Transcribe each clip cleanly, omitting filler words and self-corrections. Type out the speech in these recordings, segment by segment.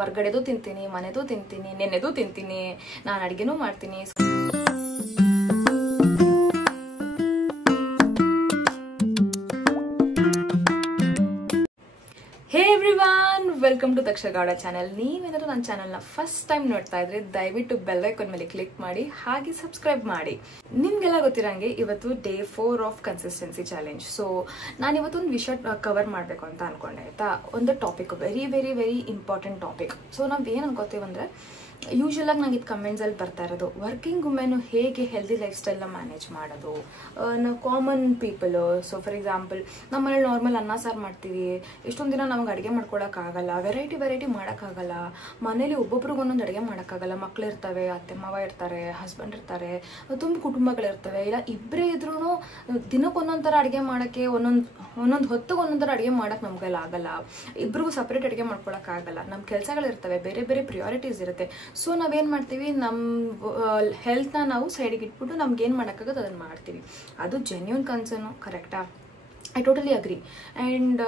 ಹೊರ್ಗಡೆದು ತಿಂತೀನಿ, ಮನೆದು ತಿಂತೀನಿ, ನೆನ್ನೆದು ತಿಂತೀನಿ, ನಾನು ಅಡುಗೆನೂ ಮಾಡ್ತೀನಿ. ಹೇ ಎವ್ರಿವನ್, ವೆಲ್ಕಮ್ ಟು ದಕ್ಷಗೌಡ ಚಾನಲ್. ನೀವೇನಾದರೂ ನನ್ನ ಚಾನಲ್ನ ಫಸ್ಟ್ ಟೈಮ್ ನೋಡ್ತಾ ಇದ್ರೆ ದಯವಿಟ್ಟು ಬೆಲ್ ಐಕಾನ್ ಮೇಲೆ ಕ್ಲಿಕ್ ಮಾಡಿ, ಹಾಗೆ ಸಬ್ಸ್ಕ್ರೈಬ್ ಮಾಡಿ. ನಿಮ್ಗೆಲ್ಲ ಗೊತ್ತಿರಂಗೆ ಇವತ್ತು day 4 of consistency challenge. So ನಾನು ಇವತ್ತೊಂದು ವಿಷಯ ಕವರ್ ಮಾಡಬೇಕು ಅಂತ ಅನ್ಕೊಂಡೆ ಆಯ್ತಾ. ಒಂದು topic, very very very important topic. So ನಾವು ಏನು ಅನ್ಕೋತೀವಂದ್ರೆ, ಯೂಶುವಲ್ ಆಗಿ ನಂಗೆ ಇದು ಕಮೆಂಟ್ಸಲ್ಲಿ ಬರ್ತಾ ಇರೋದು, ವರ್ಕಿಂಗ್ ವುಮೆನ್ ಹೇಗೆ ಹೆಲ್ದಿ ಲೈಫ್ ಸ್ಟೈಲ್ನ ಮ್ಯಾನೇಜ್ ಮಾಡೋದು. ನಾವು common people, so for example ನಮ್ಮ ಮನೇಲಿ ನಾರ್ಮಲ್ ಅನ್ನ ಸಾರು ಮಾಡ್ತೀವಿ, ಎಷ್ಟೊಂದು ದಿನ ನಮಗೆ ಅಡುಗೆ ಮಾಡ್ಕೊಳಕ್ಕಾಗಲ್ಲ, ವೆರೈಟಿ ಮಾಡೋಕ್ಕಾಗಲ್ಲ, ಮನೇಲಿ ಒಬ್ಬೊಬ್ರಿಗೆ ಒಂದೊಂದು ಅಡುಗೆ ಮಾಡೋಕ್ಕಾಗಲ್ಲ, ಮಕ್ಳು ಇರ್ತವೆ, ಅತ್ತೆ ಮಾವ ಇರ್ತಾರೆ, ಹಸ್ಬೆಂಡ್ ಇರ್ತಾರೆ, ತುಂಬ ಕುಟುಂಬಗಳಿರ್ತವೆ, ಇಲ್ಲ ಇಬ್ಬರೇ ಇದ್ರೂ ದಿನಕ್ಕೆ ಒಂದೊಂದು ಥರ ಅಡುಗೆ ಮಾಡೋಕ್ಕೆ, ಒಂದೊಂದು ಹೊತ್ತಿಗೆ ಒಂದೊಂದು ಥರ ಅಡುಗೆ ಮಾಡೋಕ್ಕೆ ನಮಗೆಲ್ಲ ಆಗಲ್ಲ, ಇಬ್ಬರಿಗೂ ಸಪ್ರೇಟ್ ಅಡುಗೆ ಮಾಡ್ಕೊಳಕ್ಕಾಗಲ್ಲ, ನಮ್ಮ ಕೆಲಸಗಳಿರ್ತವೆ, ಬೇರೆ ಬೇರೆ ಪ್ರಿಯಾರಿಟೀಸ್ ಇರುತ್ತೆ. ಸೊ ನಾವೇನು ಮಾಡ್ತೀವಿ, ನಮ್ಮ ಹೆಲ್ತ್ನ ನಾವು ಸೈಡಿಗೆ ಇಟ್ಬಿಟ್ಟು ನಮ್ಗೇನು ಮಾಡೋಕ್ಕಾಗತ್ತೆ ಅದನ್ನು ಮಾಡ್ತೀವಿ. ಅದು ಜೆನ್ಯೂನ್ ಕನ್ಸರ್ನು, ಕರೆಕ್ಟಾ? I totally agree. ಆ್ಯಂಡ್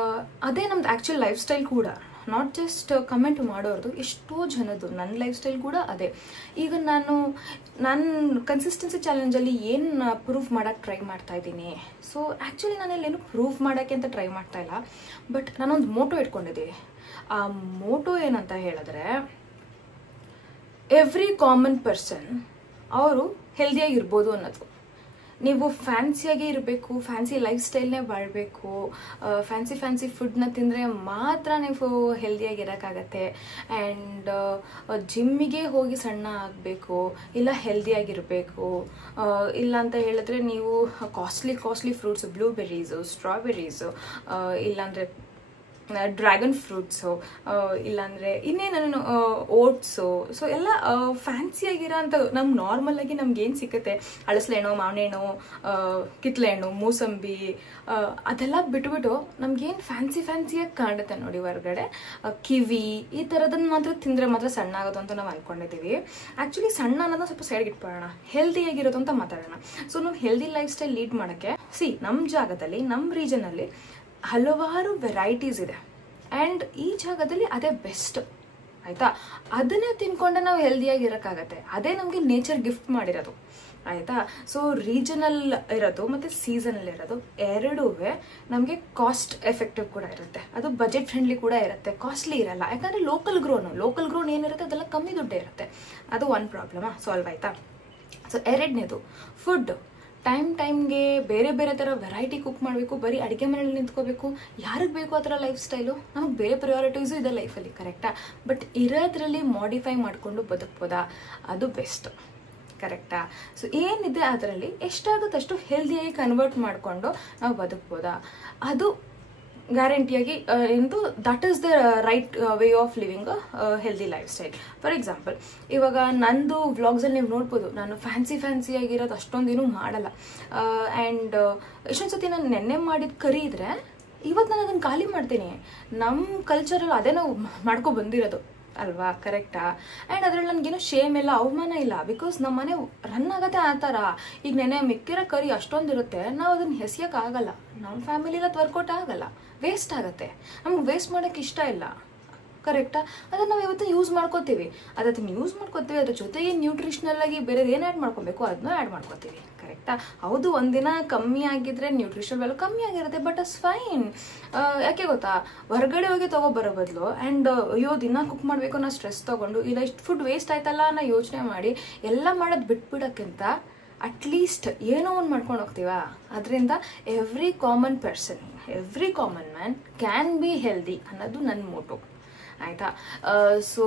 ಅದೇ ನಮ್ದು ಆ್ಯಕ್ಚುಲ್ ಲೈಫ್ ಸ್ಟೈಲ್ ಕೂಡ, ನಾಟ್ ಜಸ್ಟ್ ಕಮೆಂಟ್ ಮಾಡೋರ್ದು, ಎಷ್ಟೋ ಜನದ್ದು ನನ್ನ ಲೈಫ್ ಸ್ಟೈಲ್ ಕೂಡ ಅದೇ. ಈಗ ನಾನು ಕನ್ಸಿಸ್ಟೆನ್ಸಿ ಚಾಲೆಂಜಲ್ಲಿ ಏನು ಪ್ರೂಫ್ ಮಾಡೋಕ್ಕೆ ಟ್ರೈ ಮಾಡ್ತಾ ಇದ್ದೀನಿ. ಸೊ ಆ್ಯಕ್ಚುಲಿ ನಾನೆಲ್ಲೇನು ಪ್ರೂಫ್ ಮಾಡೋಕ್ಕೆ ಅಂತ ಟ್ರೈ ಮಾಡ್ತಾ ಇಲ್ಲ, ಬಟ್ ನಾನೊಂದು ಮೋಟೋ ಇಟ್ಕೊಂಡಿದ್ದೀನಿ. ಆ ಮೋಟೋ ಏನಂತ ಹೇಳಿದ್ರೆ, ಎವ್ರಿ ಕಾಮನ್ ಪರ್ಸನ್ ಅವರು ಹೆಲ್ದಿಯಾಗಿರ್ಬೋದು ಅನ್ನೋದು. ನೀವು ಫ್ಯಾನ್ಸಿಯಾಗೇ ಇರಬೇಕು, ಫ್ಯಾನ್ಸಿ ಲೈಫ್ ಸ್ಟೈಲ್ನೇ ಬಾಳಬೇಕು, ಫ್ಯಾನ್ಸಿ ಫುಡ್ನ ತಿಂದರೆ ಮಾತ್ರ ನೀವು ಹೆಲ್ದಿಯಾಗಿರೋಕ್ಕಾಗತ್ತೆ. ಆ್ಯಂಡ್ ಜಿಮ್ಮಿಗೆ ಹೋಗಿ ಸಣ್ಣ ಆಗಬೇಕು, ಇಲ್ಲ ಹೆಲ್ದಿಯಾಗಿರಬೇಕು, ಇಲ್ಲ ಅಂತ ಹೇಳಿದ್ರೆ ನೀವು ಕಾಸ್ಟ್ಲಿ ಫ್ರೂಟ್ಸು, ಬ್ಲೂಬೆರ್ರೀಸು, ಸ್ಟ್ರಾಬೆರೀಸು, ಇಲ್ಲಾಂದರೆ ಡ್ರ್ಯಾಗನ್ ಫ್ರೂಟ್ಸು, ಇಲ್ಲಾಂದರೆ ಇನ್ನೇನು ಓಟ್ಸು, ಸೊ ಎಲ್ಲ ಫ್ಯಾನ್ಸಿಯಾಗಿರೋ ಅಂಥದ್ದು. ನಮ್ಗೆ ನಾರ್ಮಲಾಗಿ ನಮ್ಗೇನು ಸಿಗುತ್ತೆ, ಹಳಸಲೆಹಣ್ಣು, ಮಾವಿನಹಣ್ಣು, ಕಿತ್ಳೆಹಣ್ಣು, ಮೂಸಂಬಿ, ಅದೆಲ್ಲ ಬಿಟ್ಬಿಟ್ಟು ನಮ್ಗೇನು ಫ್ಯಾನ್ಸಿಯಾಗಿ ಕಾಣುತ್ತೆ ನೋಡಿ ಹೊರಗಡೆ, ಕಿವಿ, ಈ ಥರದನ್ನು ಮಾತ್ರ ತಿಂದರೆ ಮಾತ್ರ ಸಣ್ಣ ಆಗೋದು ಅಂತ ನಾವು ಅಂದ್ಕೊಂಡಿದ್ದೀವಿ. ಆ್ಯಕ್ಚುಲಿ ಸಣ್ಣ ಅನ್ನೋದನ್ನ ಸ್ವಲ್ಪ ಸೈಡ್ಗೆ ಇಟ್ಕೊಳ್ಳೋಣ, ಹೆಲ್ದಿಯಾಗಿರೋದು ಅಂತ ಮಾತಾಡೋಣ. ಸೊ ನಾವು ಹೆಲ್ದಿ ಲೈಫ್ ಸ್ಟೈಲ್ ಲೀಡ್ ಮಾಡೋಕ್ಕೆ, ನಮ್ಮ ಜಾಗದಲ್ಲಿ, ನಮ್ಮ ರೀಜನಲ್ಲಿ ಹಲವಾರು ವೆರೈಟೀಸ್ ಇದೆ, ಆ್ಯಂಡ್ ಈ ಜಾಗದಲ್ಲಿ ಅದೇ ಬೆಸ್ಟ್ ಆಯಿತಾ. ಅದನ್ನೇ ತಿನ್ಕೊಂಡೆ ನಾವು ಹೆಲ್ದಿಯಾಗಿರೋಕ್ಕಾಗತ್ತೆ. ಅದೇ ನಮಗೆ ನೇಚರ್ ಗಿಫ್ಟ್ ಮಾಡಿರೋದು ಆಯಿತಾ. ಸೊ ರೀಜನಲ್ ಇರೋದು ಮತ್ತು ಸೀಸನಲ್ ಇರೋದು ಎರಡೂ ನಮಗೆ ಕಾಸ್ಟ್ ಎಫೆಕ್ಟಿವ್ ಕೂಡ ಇರುತ್ತೆ, ಅದು ಬಜೆಟ್ ಫ್ರೆಂಡ್ಲಿ ಕೂಡ ಇರುತ್ತೆ, ಕಾಸ್ಟ್ಲಿ ಇರಲ್ಲ. ಯಾಕಂದರೆ ಲೋಕಲ್ ಗ್ರೋನ್ ಏನಿರುತ್ತೆ ಅದೆಲ್ಲ ಕಮ್ಮಿ ದುಡ್ಡೇ ಇರುತ್ತೆ. ಅದು ಒಂದು ಪ್ರಾಬ್ಲಮಾ ಸಾಲ್ವ್ ಆಯಿತಾ. ಸೊ ಎರಡನೇದು ಫುಡ್. ಟೈಮ್ಗೆ ಬೇರೆ ಬೇರೆ ಥರ ವೆರೈಟಿ ಕುಕ್ ಮಾಡಬೇಕು, ಬರೀ ಅಡುಗೆ ಮನೇಲಿ ನಿಂತ್ಕೋಬೇಕು, ಯಾರಿಗೆ ಬೇಕು ಆ ಥರ ಲೈಫ್ ಸ್ಟೈಲು. ನಮಗೆ ಬೇರೆ ಪ್ರಯಾರಿಟೀಸು ಇದೆ ಲೈಫಲ್ಲಿ, ಕರೆಕ್ಟಾ? ಬಟ್ ಇರೋದ್ರಲ್ಲಿ ಮಾಡಿಫೈ ಮಾಡಿಕೊಂಡು ಬದುಕ್ಬೋದಾ, ಅದು ಬೆಸ್ಟ್, ಕರೆಕ್ಟಾ? ಸೊ ಏನಿದೆ ಅದರಲ್ಲಿ ಎಷ್ಟಾಗುತ್ತೆ ಅಷ್ಟು ಹೆಲ್ದಿಯಾಗಿ ಕನ್ವರ್ಟ್ ಮಾಡಿಕೊಂಡು ನಾವು ಬದುಕ್ಬೋದಾ, ಅದು ಗ್ಯಾರಂಟಿಯಾಗಿ ಎಂದು that is the right way of living healthy life style. For example, ಇವಾಗ ನಂದು ವ್ಲಾಗ್ಸಲ್ಲಿ ನೀವು ನೋಡ್ಬೋದು, ನಾನು ಫ್ಯಾನ್ಸಿಯಾಗಿರೋದು ಅಷ್ಟೊಂದೇನೂ ಮಾಡಲ್ಲ. ಆ್ಯಂಡ್ ಎಷ್ಟೊಂದು ಸತಿ ನಾನು ನೆನ್ನೆ ಮಾಡಿದ ಕರಿ ಇದ್ರೆ ಇವತ್ತು ನಾನು ಅದನ್ನು ಖಾಲಿ ಮಾಡ್ತೀನಿ. ನಮ್ಮ ಕಲ್ಚರಲ್ಲಿ ಅದೇ ನಾವು ಮಾಡ್ಕೊ ಬಂದಿರೋದು ಅಲ್ವಾ, ಕರೆಕ್ಟಾ? ಆ್ಯಂಡ್ ಅದರಲ್ಲಿ ನನಗೇನು ಶೇಮ್ ಇಲ್ಲ, ಅವಮಾನ ಇಲ್ಲ, ಬಿಕಾಸ್ ನಮ್ಮ ಮನೆ ರನ್ ಆಗುತ್ತೆ ಆ ಥರ. ಈಗ ನೆನೆ ಮಿಕ್ಕಿರೋ ಕರಿ ಅಷ್ಟೊಂದಿರುತ್ತೆ, ನಾವು ಅದನ್ನು ಎಸೆಯೋಕ್ಕಾಗಲ್ಲ, ನಮ್ಮ ಫ್ಯಾಮಿಲಿಲ್ಲ ವರ್ಕೌಟ್ ಆಗಲ್ಲ, ವೇಸ್ಟ್ ಆಗುತ್ತೆ. ನಮ್ಗೆ ವೇಸ್ಟ್ ಮಾಡೋಕ್ಕೆ ಇಷ್ಟ ಇಲ್ಲ, ಕರೆಕ್ಟಾ? ಅದನ್ನು ನಾವು ಇವತ್ತು ಯೂಸ್ ಮಾಡ್ಕೋತೀವಿ, ಅದ್ರ ಜೊತೆಗೆ ನ್ಯೂಟ್ರಿಷನಲ್ ಆಗಿ ಬೇರೆ ಏನು ಆ್ಯಡ್ ಮಾಡ್ಕೋಬೇಕು ಅದನ್ನ ಆ್ಯಡ್ ಮಾಡ್ಕೋತೀವಿ, ಕರೆಕ್ಟಾ? ಹೌದು, ಒಂದಿನ ಕಮ್ಮಿ ಆಗಿದ್ರೆ ನ್ಯೂಟ್ರಿಷನಲ್ ವ್ಯಾಲ್ಯೂ ಕಮ್ಮಿ ಆಗಿರುತ್ತೆ, ಬಟ್ ಅಸ್ ಫೈನ್. ಯಾಕೆ ಗೊತ್ತಾ, ಹೊರಗಡೆ ಹೋಗಿ ತೊಗೊಬರೋ ಬದಲು ಆ್ಯಂಡ್ ಅಯ್ಯೋ ದಿನ ಕುಕ್ ಮಾಡಬೇಕು ಅನ್ನೋ ಸ್ಟ್ರೆಸ್ ತೊಗೊಂಡು, ಇಲ್ಲ ಇಷ್ಟು ಫುಡ್ ವೇಸ್ಟ್ ಆಯ್ತಲ್ಲ ಅನ್ನೋ ಯೋಚನೆ ಮಾಡಿ ಎಲ್ಲ ಮಾಡೋದು ಬಿಟ್ಬಿಡೋಕ್ಕಿಂತ ಅಟ್ಲೀಸ್ಟ್ ಏನೋ ಒಂದು ಮಾಡ್ಕೊಂಡು ಹೋಗ್ತೀವಾ. ಅದರಿಂದ every common man can be healthy ಅನ್ನೋದು ನನ್ನ ಮೋಟೋ ಆಯಿತಾ. ಸೊ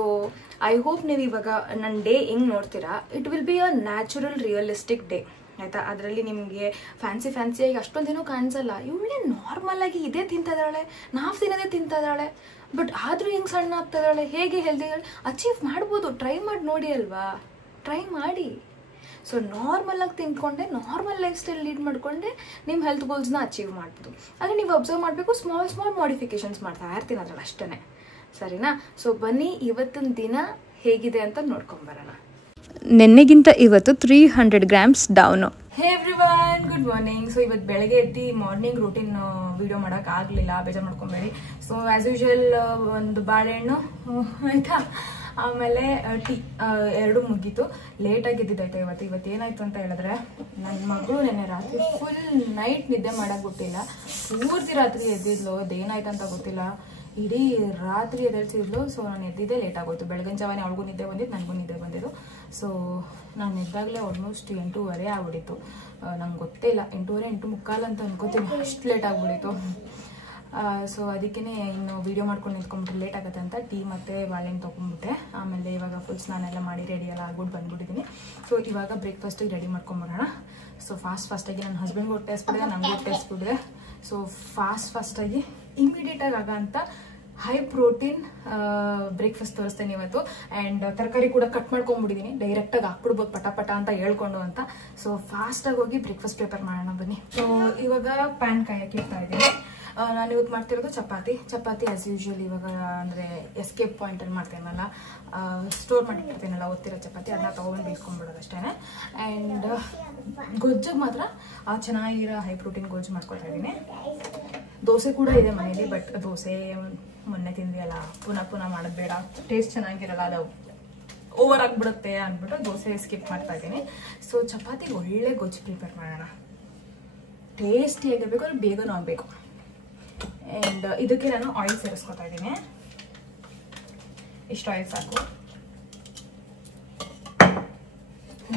ಐ ಹೋಪ್ ನೀವು ಇವಾಗ ನನ್ನ ಡೇ ಹೆಂಗೆ ನೋಡ್ತೀರಾ, it will be a natural realistic day ಆಯಿತಾ. ಅದರಲ್ಲಿ ನಿಮಗೆ ಫ್ಯಾನ್ಸಿಯಾಗಿ ಅಷ್ಟೊಂದೇನೂ ಕಾಣಿಸಲ್ಲ. ಇವಳೇ ನಾರ್ಮಲ್ ಆಗಿ ಇದೇ ತಿಂತಿದ್ದಾಳೆ, ನಾವು ತಿನ್ನೋದೇ ತಿಂತಿದ್ದಾಳೆ, ಬಟ್ ಆದರೂ ಹೆಂಗೆ ಸಣ್ಣ ಆಗ್ತಿದ್ದಾಳೆ, ಹೇಗೆ ಹೆಲ್ದಿ ಅಚೀವ್ ಮಾಡ್ಬೋದು. ಟ್ರೈ ಮಾಡಿ ನೋಡಿ ಅಲ್ವಾ, ಟ್ರೈ ಮಾಡಿ. ಸೊ ನಾರ್ಮಲ್ ಆಗಿ ತಿನ್ಕೊಂಡೆ, ನಾರ್ಮಲ್ ಲೈಫ್ ಸ್ಟೈಲ್ ಲೀಡ್ ಮಾಡಿಕೊಂಡೆ ನಿಮ್ಮ ಹೆಲ್ತ್ ಗೋಲ್ಸ್ನ ಅಚೀವ್ ಮಾಡ್ಬೋದು. ಆದರೆ ನೀವು ಅಬ್ಸರ್ವ್ ಮಾಡಬೇಕು, ಸ್ಮಾಲ್ ಮಾಡಿಫಿಕೇಶನ್ಸ್ ಮಾಡ್ತಾ ಇರ್ತೀನಿ ಅದ್ರಲ್ಲಿ ಅಷ್ಟೇ, ಸರಿನಾ? ಸೊ ಬನ್ನಿ ಇವತ್ತಿನ ದಿನ ಹೇಗಿದೆ ಅಂತ ನೋಡ್ಕೊಂಬರೋಣ. ನೆನ್ನೆಗಿಂತ ಇವತ್ತು 300 ಗ್ರಾಮ್ಸ್ ಡೌನು. ಹೇ ಎವ್ರಿವನ್, ಗುಡ್ ಮಾರ್ನಿಂಗ್. ಸೊ ಇವತ್ತು ಬೆಳಗ್ಗೆ ಎದ್ದು ಮಾರ್ನಿಂಗ್ ರೂಟೀನ್ ವಿಡಿಯೋ ಮಾಡೋಕೆ ಆಗಲಿಲ್ಲ, ಬೇಜಾರು ಮಾಡ್ಕೊಬೇಡಿ. ಸೊ ಆ್ಯಸ್ ಯೂಶುವಲ್ ಒಂದು ಬಾಳೆಹಣ್ಣು ಆಯಿತಾ, ಆಮೇಲೆ ಟೀ ಎರಡು ಮುಗೀತು. ಲೇಟಾಗಿ ಎದ್ದಿದ್ದಾಯ್ತು ಇವತ್ತು ಏನಾಯ್ತು ಅಂತ ಹೇಳಿದ್ರೆ, ನನ್ನ ಮಗಳು ನೆನ್ನೆ ರಾತ್ರಿ ಫುಲ್ ನೈಟ್ ನಿದ್ದೆ ಮಾಡೋಕೆ ಗೊತ್ತಿಲ್ಲ, ಪೂರ್ತಿ ರಾತ್ರಿ ಎದ್ದಿದ್ಲು. ಅದೇನಾಯ್ತು ಅಂತ ಗೊತ್ತಿಲ್ಲ, ಇಡೀ ರಾತ್ರಿ ಎದ್ದೇಳ್ಸಿದ್ಲು. ಸೊ ನಾನು ಎದ್ದಿದ್ದೆ ಲೇಟ್ ಆಗೋಯ್ತು. ಬೆಳಗಿನ ಜಾವನೇ ಅವಳಿಗೂ ನಿದ್ದೆ ಬಂದಿದ್ದು, ನನಗೂ ನಿದ್ದೆ ಬಂದಿದ್ದು. ಸೊ ನಾನು ಎದ್ದಾಗಲೇ ಆಲ್ಮೋಸ್ಟ್ 8:30 ಆಗ್ಬಿಟ್ಟಿತ್ತು. ನಂಗೆ ಗೊತ್ತೇ ಇಲ್ಲ, 8:30 8:45 ಅಂತ ಅನ್ಕೋತೀನಿ, ಅಷ್ಟು ಲೇಟ್ ಆಗ್ಬಿಟ್ಟಿತ್ತು. ಸೊ ಅದಕ್ಕೇ ಇನ್ನು ವೀಡಿಯೋ ಮಾಡ್ಕೊಂಡು ನಿಂತ್ಕೊಂಡ್ಬಿಟ್ರೆ ಲೇಟ್ ಆಗುತ್ತೆ ಅಂತ ಟೀ ಮತ್ತು ಬಾಳೆಹಣ್ಣು ತೊಗೊಂಡ್ಬಿಟ್ಟೆ. ಆಮೇಲೆ ಇವಾಗ ಫುಲ್ ಸ್ನಾನೆಲ್ಲ ಮಾಡಿ ರೆಡಿ ಎಲ್ಲ ಆಗ್ಬಿಟ್ಟು ಬಂದ್ಬಿಟ್ಟಿದ್ದೀನಿ. ಸೊ ಇವಾಗ ಬ್ರೇಕ್ಫಾಸ್ಟಿಗೆ ರೆಡಿ ಮಾಡ್ಕೊಂಬರೋಣ. ಸೊ ಫಾಸ್ಟಾಗಿ ನನ್ನ ಹಸ್ಬೆಂಡ್ಗೂ ಹೊಟ್ಟೆಸ್ಬಿಡಿದೆ, ನನಗೂ ಹೊಟ್ಟೆಸ್ಬಿಡಿದೆ. ಸೊ ಫಾಸ್ಟಾಗಿ ಇಮಿಡಿಯೇಟಾಗಿ ಆಗೋಂಥ ಹೈ ಪ್ರೋಟೀನ್ ಬ್ರೇಕ್ಫಾಸ್ಟ್ ತೋರಿಸ್ತೇನೆ ಇವತ್ತು. ಆ್ಯಂಡ್ ತರಕಾರಿ ಕೂಡ ಕಟ್ ಮಾಡ್ಕೊಂಡ್ಬಿಟ್ಟಿದ್ದೀನಿ, ಡೈರೆಕ್ಟಾಗಿ ಹಾಕ್ಬಿಡ್ಬೋದು ಪಟ ಅಂತ ಹೇಳ್ಕೊಂಡು ಅಂತ. ಸೊ ಫಾಸ್ಟಾಗಿ ಹೋಗಿ ಬ್ರೇಕ್ಫಾಸ್ಟ್ ಪ್ರಿಪೇರ್ ಮಾಡೋಣ ಬನ್ನಿ. ಸೊ ಇವಾಗ ಪ್ಯಾನ್ ಕಾಯಕ್ಕೆ ಇಡ್ತಾ ಇದ್ದೀನಿ. ನಾನು ಇವತ್ತು ಮಾಡ್ತಿರೋದು ಚಪಾತಿ ಆ್ಯಸ್ ಯೂಶುವಲ್. ಇವಾಗ ಅಂದರೆ ಎಸ್ಕೇಪ್ ಪಾಯಿಂಟಲ್ಲಿ ಮಾಡ್ತೇನಲ್ಲ, ಸ್ಟೋರ್ ಮಾಡಿರ್ತೀನಲ್ಲ ಒತ್ತಿರೋ ಚಪಾತಿ, ಅದನ್ನ ತೊಗೊಂಡು ಬೇಯಿಸ್ಕೊಂಡ್ಬಿಡೋದು ಅಷ್ಟೇ. ಆ್ಯಂಡ್ ಗೊಜ್ಜಿಗೆ ಮಾತ್ರ ಚೆನ್ನಾಗಿರೋ ಹೈ ಪ್ರೋಟೀನ್ ಗೊಜ್ಜು ಮಾಡ್ಕೊಳ್ತಾ ಇದ್ದೀನಿ. ದೋಸೆ ಕೂಡ ಇದೆ ಮನೇಲಿ, ಬಟ್ ದೋಸೆ ಮೊನ್ನೆ ತಿಂದಿಯಲ್ಲ, ಪುನಃ ಮಾಡೋದು ಬೇಡ, ಟೇಸ್ಟ್ ಚೆನ್ನಾಗಿರಲ್ಲ, ಅದು ಓವರ್ ಆಗಿಬಿಡುತ್ತೆ ಅಂದ್ಬಿಟ್ಟು ದೋಸೆ ಸ್ಕಿಪ್ ಮಾಡ್ತಾ ಇದ್ದೀನಿ. ಸೊ ಚಪಾತಿಗೆ ಒಳ್ಳೆ ಗೊಜ್ಜು ಪ್ರಿಪೇರ್ ಮಾಡೋಣ, ಟೇಸ್ಟಿಯಾಗಿರ್ಬೇಕು, ಅದು ಬೇಗನೂ ಆಗಬೇಕು. ಆ್ಯಂಡ್ ಇದಕ್ಕೆ ನಾನು ಆಯಿಲ್ ಸೇರಿಸ್ಕೊತಾ ಇದ್ದೀನಿ. ಇಷ್ಟು ಆಯಿಲ್ ಸಾಕು,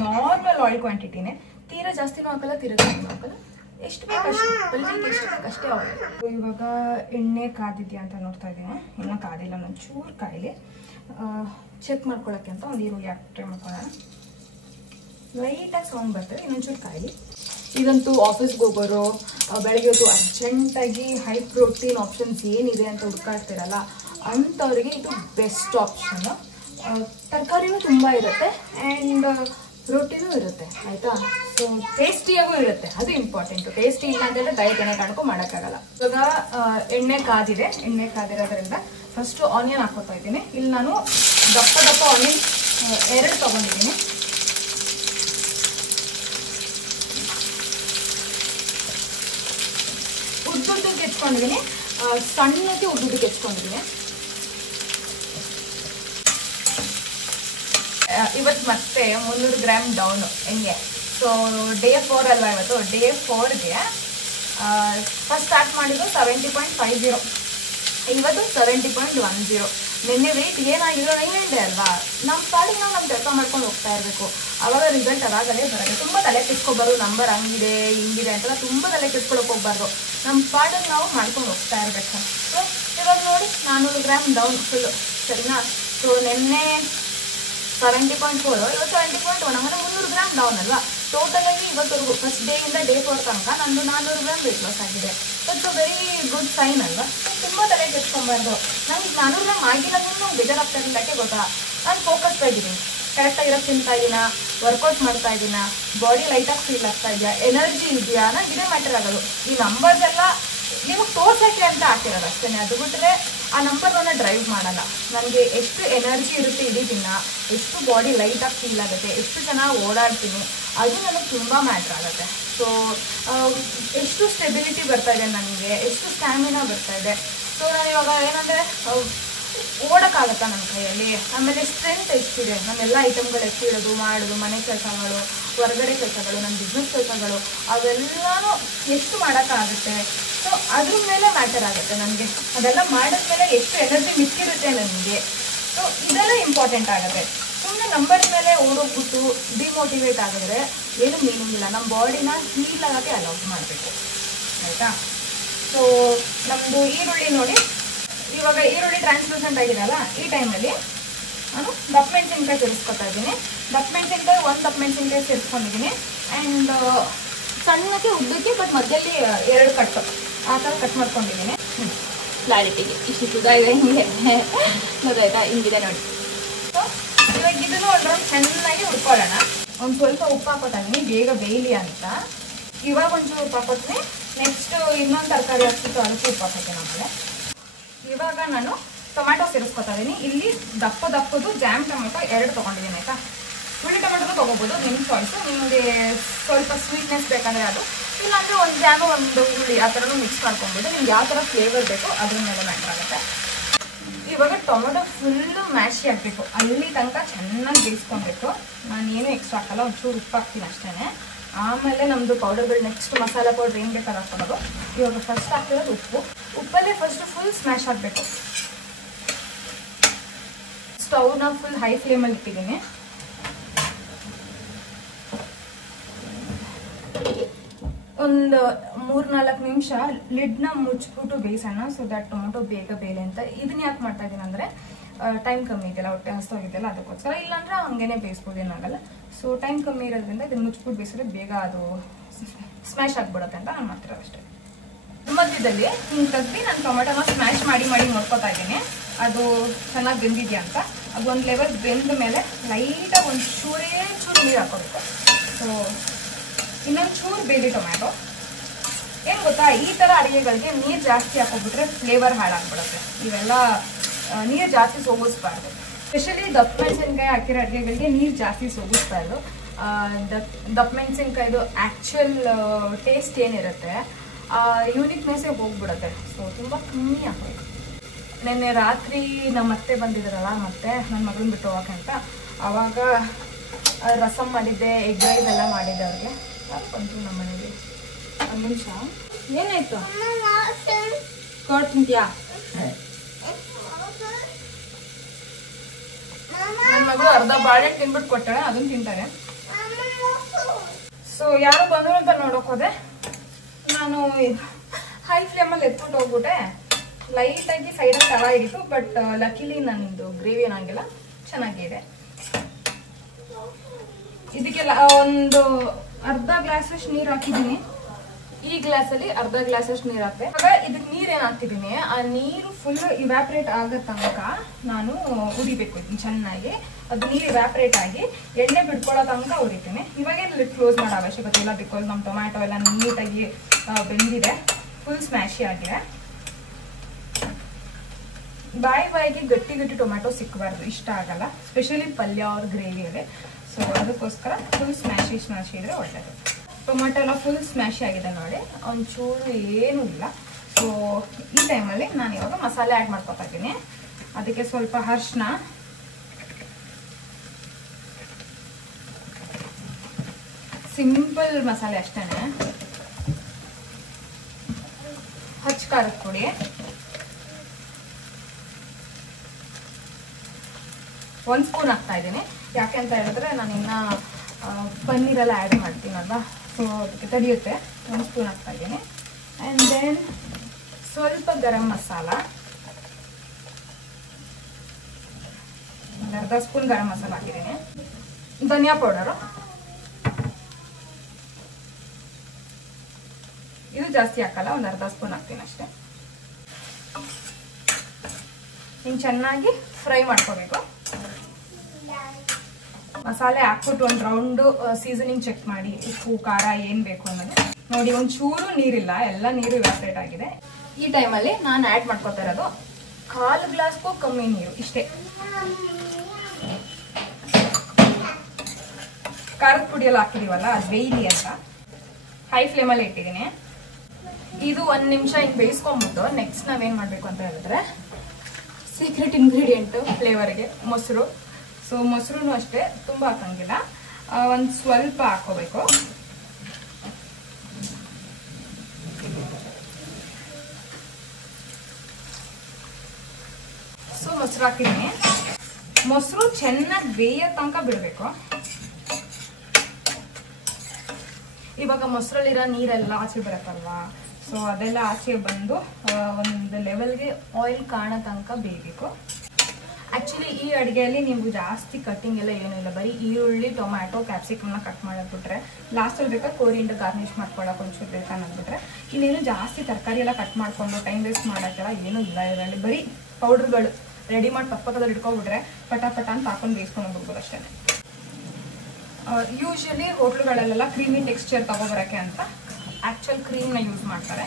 ನಾರ್ಮಲ್ ಆಯಿಲ್ ಕ್ವಾಂಟಿಟಿನೇ, ತೀರಾ ಜಾಸ್ತಿನೂ ಹಾಕಲ್ಲ, ತೀರಾ ಕಡಿಮೆನೂ ಹಾಕಲ್ಲ, ಎಷ್ಟು ಬೇಕು ಅಷ್ಟು, ಪಲ್ಯಕ್ಕೆ ಎಷ್ಟು ಬೇಕು ಅಷ್ಟೇ ಆಯಿಲ್. ಇವಾಗ ಎಣ್ಣೆ ಕಾದಿದೆಯಾ ಅಂತ ನೋಡ್ತಾ ಇದ್ದೀನಿ. ಇನ್ನೂ ಕಾದಿಲ್ಲ, ನಾನು ಚೂರು ಕಾಯಿಲೆ ಚೆಕ್ ಮಾಡ್ಕೊಳ್ಳೋಕ್ಕೆ ಅಂತ ಒಂದು ಈರುಳ್ಳಿ ಟ್ರೈ ಮಾಡ್ಕೊಳ್ಳೋಣ. ಲೈಟಾಗಿ ಸೌಂಡ್ ಬರ್ತದೆ, ಇನ್ನೊಂಚೂರು ಕಾಯಿಲೆ. ಇದಂತೂ ಆಫೀಸ್ಗೆ ಹೋಗೋರು, ಬೆಳಗ್ಗೆ ಹೊತ್ತು ಅರ್ಜೆಂಟಾಗಿ ಹೈ ಪ್ರೋಟೀನ್ ಆಪ್ಷನ್ಸ್ ಏನಿದೆ ಅಂತ ಹುಡ್ಕಾಡ್ತಿರಲ್ಲ, ಅಂಥವ್ರಿಗೆ ಇದು ಬೆಸ್ಟ್ ಆಪ್ಷನ್ನು. ತರಕಾರಿನೂ ತುಂಬ ಇರುತ್ತೆ ಆ್ಯಂಡ್ ಪ್ರೋಟೀನೂ ಇರುತ್ತೆ ಆಯಿತಾ. ಸೊ ಟೇಸ್ಟಿಯಾಗೂ ಇರುತ್ತೆ, ಅದು ಇಂಪಾರ್ಟೆಂಟು. ಟೇಸ್ಟಿ ಇಲ್ಲ ಅಂತಂದರೆ ಡಯಟ್ ಏನೇ ಕಾಣ್ಕೊ ಮಾಡೋಕ್ಕಾಗಲ್ಲ. ಇವಾಗ ಎಣ್ಣೆ ಕಾದಿರೋದ್ರಿಂದ ಫಸ್ಟು ಆನಿಯನ್ ಹಾಕೋತಾ ಇದ್ದೀನಿ. ಇಲ್ಲಿ ನಾನು ದಪ್ಪ ಆನಿಯನ್ 2 ತೊಗೊಂಡಿದ್ದೀನಿ. ಉದ್ದುದ್ದಕ್ಕೆ ಹೆಚ್ಕೊಂಡಿದ್ದೀನಿ, ಸಣ್ಣಕ್ಕೆ ಉದ್ದುದ್ದಕ್ಕೆ ಹೆಚ್ಕೊಂಡಿದ್ದೀನಿ. ಇವತ್ತು ಮತ್ತೆ 300 ಗ್ರಾಮ್ ಡೌನು ಹೆಂಗೆ. ಸೊ ಡೇ 4 ಅಲ್ವಾ ಇವತ್ತು, ಡೇ 4ಗೆ ಫಸ್ಟ್ ಸ್ಟಾರ್ಟ್ ಮಾಡಿದ್ದು 70.50, ಇವತ್ತು 70.10. ನಿನ್ನೆ ವೆಯ್ಟ್ ಏನಾಗಿರೋ 9 ಅಲ್ವಾ. ನಮ್ಮ ಪಾಡಿಗೆ ನಾವು ನಮ್ಮ ಕೆಲಸ ಮಾಡ್ಕೊಂಡು ಹೋಗ್ತಾ ಇರಬೇಕು, ಆವಾಗ ರಿಸಲ್ಟ್ ಅವಾಗಲೇ ಬರೋದು. ತುಂಬ ತಲೆ ಕೆಡ್ಸ್ಕೊಬಾರ್ದು, ನಂಬರ್ ಹಂಗಿದೆ ಹಿಂಗಿದೆ ಅಂತೆಲ್ಲ ತುಂಬ ತಲೆ ಕೆಡ್ಸ್ಕೊಳಕ್ಕೆ ಹೋಗ್ಬಾರ್ದು, ನಮ್ಮ ಪಾಡಿಗೆ ನಾವು ಮಾಡ್ಕೊಂಡು ಹೋಗ್ತಾ ಇರಬೇಕು. ಸೊ ಇವಾಗ ನೋಡಿ 400 ಗ್ರಾಮ್ ಡೌನ್ ಫುಲ್ಲು, ಸರಿನಾ. ಸೊ ನಿನ್ನೆ 70.4, ಇವತ್ತು 70.1, ಅಂದರೆ 300 ಗ್ರಾಮ್ ಡೌನ್ ಅಲ್ವಾ. ಟೋಟಲಾಗಿ ಇವತ್ತವರೆಗೂ ಫಸ್ಟ್ ಡೇಯಿಂದ ಡೇ 4 ತನಕ ನಂದು 400 ಗ್ರಾಮ್ ವೆಯ್ಟ್ ಲಾಸ್ ಆಗಿದೆ. It's a very good sign ಅಲ್ವಾ. ತುಂಬ ತಲೆ ಕೆಡ್ಸ್ಕೊಬಾರ್ದು. ನನಗೆ 400 ಗ್ರಾಮ್ ಆಗಿರೋದ್ರೂ ಬೇಜಾರಾಗ್ತಾ ಇದ್ದೀನಿ, ಯಾಕೆ ಗೊತ್ತಾ, ನಾನು ಫೋಕಸ್ತಾ ಇದ್ದೀನಿ, ಕರೆಕ್ಟಾಗಿರೋದು ತಿಂತಾ ಇದ್ದೀನ, ವರ್ಕೌಟ್ ಮಾಡ್ತಾ ಇದ್ದೀನ, ಬಾಡಿ ಲೈಟಾಗಿ ಫೀಲ್ ಆಗ್ತಾ ಇದೆಯಾ, ಎನರ್ಜಿ ಇದೆಯಾ, ನನಗೆ ಇದೇ ಮ್ಯಾಟರ್ ಆಗೋದು. ಈ ನಂಬರ್ಸ್ ಎಲ್ಲ ನಿಮಗೆ ತೋರ್ಸೋಕ್ಕೆ ಅಂತ ಹಾಕಿರೋದು ಅಷ್ಟೇ, ಅದು ಬಿಟ್ಟರೆ ಆ ನಂಬರ್ನ ಡ್ರೈವ್ ಮಾಡಲ್ಲ. ನನಗೆ ಎಷ್ಟು ಎನರ್ಜಿ ಇರುತ್ತೆ ಇಡೀ ದಿನ, ಎಷ್ಟು ಬಾಡಿ ಲೈಟಾಗಿ ಫೀಲ್ ಆಗುತ್ತೆ, ಎಷ್ಟು ಚೆನ್ನಾಗಿ ಓಡಾಡ್ತೀನಿ, ಅದು ನನಗೆ ತುಂಬ ಮ್ಯಾಟ್ರ್ ಆಗುತ್ತೆ. ಸೊ ಎಷ್ಟು ಸ್ಟೆಬಿಲಿಟಿ ಬರ್ತಾ ಇದೆ ನನಗೆ, ಎಷ್ಟು ಸ್ಟ್ಯಾಮಿನಾ ಬರ್ತಾ ಇದೆ. ಸೊ ನಾನು ಇವಾಗ ಏನಂದರೆ ಓಡೋಕ್ಕಾಗತ್ತಾ ನನ್ನ ಕೈಯಲ್ಲಿ, ಆಮೇಲೆ ಸ್ಟ್ರೆಂತ್ ಎಷ್ಟಿದೆ, ನನ್ನೆಲ್ಲ ಐಟಮ್ಗಳು ಎಷ್ಟಿರೋದು, ಮಾಡೋದು, ಮನೆ ಕೆಲಸಗಳು, ಹೊರಗಡೆ ಕೆಲಸಗಳು, ನನ್ನ ಬಿಸ್ನೆಸ್ ಕೆಲಸಗಳು, ಅವೆಲ್ಲನೂ ಎಷ್ಟು ಮಾಡೋಕ್ಕಾಗುತ್ತೆ. ಸೊ ಅದ್ರ ಮೇಲೆ ಮ್ಯಾಟರ್ ಆಗುತ್ತೆ ನನಗೆ. ಅದೆಲ್ಲ ಮಾಡಿದ್ಮೇಲೆ ಎಷ್ಟು ಎನರ್ಜಿ ಮಿಕ್ಕಿರುತ್ತೆ ನನಗೆ. ಸೊ ಇದೆಲ್ಲ ಇಂಪಾರ್ಟೆಂಟ್ ಆಗುತ್ತೆ. ಸುಮ್ಮನೆ ನಂಬರ್ ಮೇಲೆ ಓಡೋಗ್ಬಿಟ್ಟು ಡಿಮೋಟಿವೇಟ್ ಆಗಿದ್ರೆ ಏನು ಮೀನಿಂಗ್ ಇಲ್ಲ. ನಮ್ಮ ಬಾಡಿನ ಹೀಲ್ ಆಗೋಕ್ಕೆ ಅಲೌ ಮಾಡಬೇಕು ಆಯಿತಾ. ಸೊ ನಮ್ಮದು ಈರುಳ್ಳಿ ನೋಡಿ, ಇವಾಗ ಈರುಳ್ಳಿ ಟ್ರಾನ್ಸ್ಲೂಸೆಂಟ್ ಆಗಿದೆಯಲ್ಲ, ಈ ಟೈಮಲ್ಲಿ ನಾನು ದಪ್ಪ ಮೆಣಸಿನ್ಕಾಯಿ ಸೇರಿಸ್ಕೊತಾ ಇದ್ದೀನಿ. ದಪ್ಪ ಮೆಣಸಿನ್ಕಾಯಿ 1 ದಪ್ಪ ಮೆಣಸಿನ್ಕಾಯಿ ಸೇರಿಸ್ಕೊಂಡಿದ್ದೀನಿ. ಆ್ಯಂಡ್ ಸಣ್ಣಕ್ಕೆ ಉದ್ದಕ್ಕೆ, ಬಟ್ ಮಧ್ಯದಲ್ಲಿ 2 ಕಟ್ಟು ಆ ಥರ ಕಟ್ ಮಾಡ್ಕೊಂಡಿದ್ದೀನಿ. ಕ್ಲಾರಿಟಿಗೆ ಇಷ್ಟು ಸುದ ಇದೆ, ಹಿಂಗೆ ಗೊತ್ತಾಯ್ತಾ, ಹಿಂಗಿದೆ ನೋಡಿ. ಸೊ ಇವಾಗ ಇದನ್ನು ಒಂದು ರೌಂಡ್ ಚೆನ್ನಾಗಿ ಹುಡ್ಕೊಳ್ಳೋಣ. ಒಂದು ಸ್ವಲ್ಪ ಉಪ್ಪು ಹಾಕೋತೀನಿ ಬೇಗ ಬೇಯಲಿ ಅಂತ. ಇವಾಗ ಒಂಚೂರು ಉಪ್ಪು ಹಾಕೋತೀನಿ, ನೆಕ್ಸ್ಟ್ ಇನ್ನೊಂದು ತರಕಾರಿ ಹಾಕ್ಬಿಟ್ಟು ಅದಕ್ಕೆ ಉಪ್ಪು ಹಾಕೋತೀನಿ. ಆಮೇಲೆ ಇವಾಗ ನಾನು ಟೊಮ್ಯಾಟೊ ಸೇರಿಸ್ಕೊತಾ ಇದ್ದೀನಿ. ಇಲ್ಲಿ ದಪ್ಪದು ಜಾಮ್ ಟೊಮೆಟೊ 2 ತೊಗೊಂಡಿದ್ದೀನಿ ಆಯಿತಾ. ಹುಳಿ ಟೊಮೆಟೊ ತೊಗೋಬೋದು, ನಿಮ್ಮ ಚಾಯ್ಸು. ನಿಮಗೆ ಸ್ವಲ್ಪ ಸ್ವೀಟ್ನೆಸ್ ಬೇಕಂದರೆ ಅದು. ಇಲ್ಲಾಂದರೆ ಒಂದು ಜಾನು ಒಂದು ಹುಳಿ ಆ ಥರನೂ ಮಿಕ್ಸ್ ಮಾಡ್ಕೊಂಡ್ಬಿಟ್ಟು ನಿಮ್ಗೆ ಯಾವ ಥರ ಫ್ಲೇವರ್ ಬೇಕೋ ಅದ್ರ ಮೇಲೆ ಮ್ಯಾಟರ್ ಆಗುತ್ತೆ. ಇವಾಗ ಟೊಮೊಟೊ ಫುಲ್ಲು ಮ್ಯಾಶಿ ಆಗಬೇಕು, ಅಲ್ಲಿ ತನಕ ಚೆನ್ನಾಗಿ ಬೇಯಿಸ್ಕೊಬೇಕು. ನಾನೇನು ಎಕ್ಸ್ಟ್ರಾ ಹಾಕಲ್ಲ, ಒಂಚೂರು ಉಪ್ಪು ಹಾಕ್ತೀನಿ ಅಷ್ಟೇ. ಆಮೇಲೆ ನಮ್ಮದು ಪೌಡರ್ಗಳು ನೆಕ್ಸ್ಟ್ ಮಸಾಲೆ ಪೌಡ್ರ್ ಏನು ಬೇಕಾದ್ರೆ ಹಾಕ್ಕೊಳೋದು. ಇವಾಗ ಫಸ್ಟ್ ಹಾಕಿರೋದು ಉಪ್ಪಲ್ಲೇ ಫಸ್ಟ್ ಫುಲ್ ಸ್ಮ್ಯಾಶ್ ಆಗಬೇಕು. ಸ್ಟವ್ನ ಫುಲ್ ಹೈ ಫ್ಲೇಮಲ್ಲಿ ಇಟ್ಟಿದ್ದೀನಿ. ಒಂದು 3-4 ನಿಮಿಷ ಲಿಡ್ನ ಮುಚ್ಚಿಬಿಟ್ಟು ಬೇಯಿಸೋಣ, ಸೊ ದಟ್ ಟೊಮೊಟೊ ಬೇಗ ಬೇಳೆ ಅಂತ. ಇದನ್ನ ಯಾಕೆ ಮಾಡ್ತಾ ಇದ್ದೀನಿ ಅಂದರೆ ಟೈಮ್ ಕಮ್ಮಿ ಇದೆಯಲ್ಲ, ಹೊಟ್ಟೆ ಹಸ್ತೋಗಿದೆಯಲ್ಲ ಅದಕ್ಕೋಸ್ಕರ. ಇಲ್ಲಾಂದ್ರೆ ಹಂಗೇನೆ ಬೇಯಿಸ್ಬೋದು, ಏನಾಗಲ್ಲ. ಸೊ ಟೈಮ್ ಕಮ್ಮಿ ಇರೋದ್ರಿಂದ ಇದನ್ನ ಮುಚ್ಚಿಬಿಟ್ಟು ಬೇಯಿಸಿದ್ರೆ ಬೇಗ ಅದು ಸ್ಮ್ಯಾಶ್ ಆಗಿಬಿಡುತ್ತೆ ಅಂತ ನಾನು ಮಾಡ್ತಿರೋದು ಅಷ್ಟೇ. ಮಧ್ಯದಲ್ಲಿ ಹಿಂಗೆ ತೆಗ್ದು ನಾನು ಟೊಮೆಟೊನ ಸ್ಮ್ಯಾಶ್ ಮಾಡಿ ನೋಡ್ಕೊತಾ ಇದ್ದೀನಿ ಅದು ಚೆನ್ನಾಗಿ ಬೆಂದಿದೆಯಾ ಅಂತ. ಅದು ಒಂದು ಲೆವೆಲ್ ಬೆಂದ ಮೇಲೆ ಲೈಟಾಗಿ ಒಂದು ಚೂರು ನೀರು ಹಾಕೋಬೇಕು. ಸೊ ಇನ್ನೊಂದು ಚೂರು ಬೇಳೆ ಟೊಮ್ಯಾಟೊ. ಏನು ಗೊತ್ತಾ, ಈ ಥರ ಅಡುಗೆಗಳಿಗೆ ನೀರು ಜಾಸ್ತಿ ಹಾಕೋಬಿಟ್ರೆ ಫ್ಲೇವರ್ ಹಾಳಾಗ್ಬಿಡುತ್ತೆ. ಇವೆಲ್ಲ ನೀರು ಜಾಸ್ತಿ ಸೋಗಿಸ್ಬಾರ್ದು. ಸ್ಪೆಷಲಿ ದಪ್ಪ ಮೆಣಸಿನ್ಕಾಯಿ ಹಾಕಿರೋ ಅಡುಗೆಗಳಿಗೆ ನೀರು ಜಾಸ್ತಿ ಸೋಗಿಸ್ಬಾರ್ದು. ದಪ್ಪ ಮೆಣಸಿನ್ಕಾಯಿದು ಆ್ಯಕ್ಚುಯಲ್ ಟೇಸ್ಟ್ ಏನಿರುತ್ತೆ ಯೂನಿಕ್ನೆಸ್ಸೇ ಹೋಗ್ಬಿಡುತ್ತೆ. ಸೊ ತುಂಬ ಕಮ್ಮಿ ಹಾಕಬೇಕು. ನಿನ್ನೆ ರಾತ್ರಿ ನಮ್ಮ ಅತ್ತೆ ಬಂದಿದ್ದಾರಲ್ಲ, ಮತ್ತೆ ನನ್ನ ಮಗನ ಬಿಟ್ಟು ಹೋಗೋಕೆ ಅಂತ, ಆವಾಗ ರಸಮ್ ಮಾಡಿದ್ದೆ, ಎಗ್ ರೈಸ್ ಎಲ್ಲ ಮಾಡಿದ್ದೆ ಅವ್ರಿಗೆ. ಬಂತು ನಮ್ಮ ಮನೆಗೆ. ಒಂದು ನಿಮಿಷ, ಏನಾಯ್ತು? ಕರ್ಡ್ ತಿಂತೀಯಾ? ನನ್ನ ಮಗಳು ಅರ್ಧ ಬಾಳೆಹಣ್ಣು ತಿನ್ಬಿಟ್ಟು ಕೊಟ್ಟಾಳೆ, ಅದನ್ನು ತಿಂತಾರೆ. ಸೊ ಯಾರು ಬಂದರು ಅಂತ ನೋಡೋಕೆ ಹೋದೆ. ನಾನು ಹೈ ಫ್ಲೇಮಲ್ಲಿ ಎತ್ಬಿಟ್ಟು ಹೋಗ್ಬಿಟ್ಟೆ. ಲೈಟಾಗಿ ಸೈಡಲ್ಲಿ ತಳ ಹಿಡಿತು, ಬಟ್ ಲಕ್ಕಿಲಿ ನನ್ನದು ಗ್ರೇವಿ ಏನಾಗಿಲ್ಲ, ಚೆನ್ನಾಗಿದೆ. ಇದಕ್ಕೆಲ್ಲ ಒಂದು ಅರ್ಧ ಗ್ಲಾಸಷ್ಟು ನೀರು ಹಾಕಿದ್ದೀನಿ. ಈ ಗ್ಲಾಸಲ್ಲಿ ಅರ್ಧ ಗ್ಲಾಸಷ್ಟು ನೀರು ಹಾಕ್ತೆ. ಇವಾಗ ಇದಕ್ಕೆ ನೀರು ಏನು ಹಾಕ್ತಿದ್ದೀನಿ, ಆ ನೀರು ಫುಲ್ ಇವ್ಯಾಪ್ರೇಟ್ ಆಗೋ ತನಕ ನಾನು ಉರಿಬೇಕು ಇದನ್ನು ಚೆನ್ನಾಗಿ. ಅದು ನೀರು ಇವ್ಯಾಪ್ರೇಟ್ ಆಗಿ ಎಣ್ಣೆ ಬಿಡ್ಕೊಳ್ಳೋ ತನಕ ಉರಿತೀನಿ. ಇವಾಗೇನು ಲಿಡ್ ಕ್ಲೋಸ್ ಮಾಡೋ ಅವಶ್ಯಕತೆ ಇಲ್ಲ, ಬಿಕಾಸ್ ನಮ್ಮ ಟೊಮ್ಯಾಟೊ ಎಲ್ಲ ನೀಟಾಗಿ ಬೆಂದಿದೆ, ಫುಲ್ ಸ್ಮ್ಯಾಶಿ ಆಗಿದೆ. ಬಾಯಿಗೆ ಗಟ್ಟಿ ಟೊಮ್ಯಾಟೊ ಸಿಕ್ಕಬಾರ್ದು, ಇಷ್ಟ ಆಗಲ್ಲ, ಸ್ಪೆಷಲಿ ಪಲ್ಯ ಅವ್ರ ಗ್ರೇವಿಯಲ್ಲಿ. ಸೊ ಅದಕ್ಕೋಸ್ಕರ ಫುಲ್ ಸ್ಮ್ಯಾಶಿ ಇದ್ರೆ ಒಳ್ಳೆಯದು. ಟೊಮ್ಯಾಟೊ ಎಲ್ಲ ಫುಲ್ ಸ್ಮ್ಯಾಶಿ ಆಗಿದೆ ನೋಡಿ, ಒಂಚೂರು ಏನೂ ಇಲ್ಲ. ಸೊ ಈ ಟೈಮಲ್ಲಿ ನಾನು ಇವಾಗ ಮಸಾಲೆ ಆ್ಯಡ್ ಮಾಡ್ಕೊತಾ ಇದ್ದೀನಿ. ಅದಕ್ಕೆ ಸ್ವಲ್ಪ ಅರಿಶಿನ, ಸಿಂಪಲ್ ಮಸಾಲೆ ಅಷ್ಟೇ. ಹಚ್ಚ ಖಾರದ ಪುಡಿ, 1 ಸ್ಪೂನ್ ಹಾಕ್ತಾ ಇದ್ದೀನಿ. ಯಾಕೆ ಅಂತ ಹೇಳಿದ್ರೆ ನಾನು ಇನ್ನು ಪನ್ನೀರೆಲ್ಲ ಆ್ಯಡ್ ಮಾಡ್ತೀನಲ್ವಾ, ಸೊ ಅದಕ್ಕೆ ತಡೆಯುತ್ತೆ. 1 ಸ್ಪೂನ್ ಹಾಕ್ತಾ ಇದ್ದೀನಿ. ಆ್ಯಂಡ್ ದೆನ್ ಸ್ವಲ್ಪ ಗರಂ ಮಸಾಲ, ಒಂದು ಅರ್ಧ ಸ್ಪೂನ್ ಗರಂ ಮಸಾಲ ಹಾಕಿದ್ದೀನಿ. ಧನಿಯಾ ಪೌಡರು, ಇದು ಜಾಸ್ತಿ ಹಾಕಲ್ಲ, ಒಂದು ಅರ್ಧ ಸ್ಪೂನ್ ಹಾಕ್ತೀನಿ ಅಷ್ಟೇ. ಹಿಂಗೆ ಚೆನ್ನಾಗಿ ಫ್ರೈ ಮಾಡ್ಕೋಬೇಕು. ಮಸಾಲೆ ಹಾಕ್ಬಿಟ್ಟು ಒಂದು ರೌಂಡು ಸೀಸನಿಂಗ್ ಚೆಕ್ ಮಾಡಿ, ಉಪ್ಪು ಖಾರ ಏನು ಬೇಕು ಅನ್ನೋದು ನೋಡಿ. ಒಂಚೂರು ನೀರಿಲ್ಲ, ಎಲ್ಲ ನೀರು ಇವ್ಯಾಪ್ರೇಟ್ ಆಗಿದೆ. ಈ ಟೈಮಲ್ಲಿ ನಾನು ಆ್ಯಡ್ ಮಾಡ್ಕೊತಾ ಇರೋದು 1/4 ಗ್ಲಾಸ್ಗೂ ಕಮ್ಮಿ ನೀರು, ಇಷ್ಟೇ. ಖಾರದ ಪುಡಿಯೆಲ್ಲ ಹಾಕಿದೀವಲ್ಲ, ಅದು ಬೇಯ್ಲಿ ಅಂತ ಹೈ ಫ್ಲೇಮಲ್ಲಿ ಇಟ್ಟಿದ್ದೀನಿ. ಇದು 1 ನಿಮಿಷ ಹಿಂಗೆ ಬೇಯಿಸ್ಕೊಂಡ್ಬಿಟ್ಟು ನೆಕ್ಸ್ಟ್ ನಾವೇನು ಮಾಡಬೇಕು ಅಂತ ಹೇಳಿದ್ರೆ, ಸೀಕ್ರೆಟ್ ಇಂಗ್ರೀಡಿಯೆಂಟು ಫ್ಲೇವರ್ಗೆ ಮೊಸರು. ಸೊ ಮೊಸರು ಅಷ್ಟೇ, ತುಂಬ ಹಾಕಂಗಿಲ್ಲ, ಒಂದು ಸ್ವಲ್ಪ ಹಾಕೋಬೇಕು. ಸೊ ಮೊಸರು ಹಾಕಿದ್ದೀನಿ. ಮೊಸರು ಚೆನ್ನಾಗಿ ಬೇಯೋ ತನಕ ಬಿಡಬೇಕು. ಇವಾಗ ಮೊಸರಲ್ಲಿರೋ ನೀರೆಲ್ಲ ಆಚೆ ಬರುತ್ತಲ್ವಾ, ಸೊ ಅದೆಲ್ಲ ಆಚೆ ಬಂದು ಒಂದು ಲೆವೆಲ್ಗೆ ಆಯಿಲ್ ಕಾಣೋ ತನಕ ಬೇಯಬೇಕು. ಆ್ಯಕ್ಚುಲಿ ಈ ಅಡುಗೆಯಲ್ಲಿ ನೀವು ಜಾಸ್ತಿ ಕಟ್ಟಿಂಗ್ ಎಲ್ಲ ಏನೂ ಇಲ್ಲ, ಬರೀ ಈರುಳ್ಳಿ, ಟೊಮ್ಯಾಟೊ, ಕ್ಯಾಪ್ಸಿಕಮ್ನ ಕಟ್ ಮಾಡೋದ್ಬಿಟ್ರೆ, ಲಾಸ್ಟಲ್ಲಿ ಬೇಕಾದ್ರೆ ಕೋರಿಯಿಂದ ಗಾರ್ನಿಷ್ ಮಾಡ್ಕೊಳ್ಳೋಕೆ ಒಂಚೂರು ಬೇಕನ್ನೋದ್ಬಿಟ್ರೆ, ಇನ್ನೇನು ಜಾಸ್ತಿ ತರಕಾರಿ ಎಲ್ಲ ಕಟ್ ಮಾಡಿಕೊಂಡು ಟೈಮ್ ವೇಸ್ಟ್ ಮಾಡೋಕ್ಕೆಲ್ಲ ಏನೂ ಇಲ್ಲ ಇದರಲ್ಲಿ. ಬರೀ ಪೌಡ್ರ್ಗಳು ರೆಡಿ ಮಾಡಿ ಪಕ್ಕದಲ್ಲಿ ಇಟ್ಕೊಂಡ್ಬಿಟ್ರೆ ಪಟ ಅಂತ ಹಾಕೊಂಡು ಬೇಯಿಸ್ಕೊಂಡು ಹೋಗ್ಬೋದು ಅಷ್ಟೇ. ಯೂಶಲಿ ಹೋಟ್ಲುಗಳಲ್ಲೆಲ್ಲ ಕ್ರೀಮಿ ಟೆಕ್ಸ್ಚರ್ ತಗೊಬರೋಕ್ಕೆ ಅಂತ ಆಕ್ಚುಯಲ್ ಕ್ರೀಮ್ನ ಯೂಸ್ ಮಾಡ್ತಾರೆ.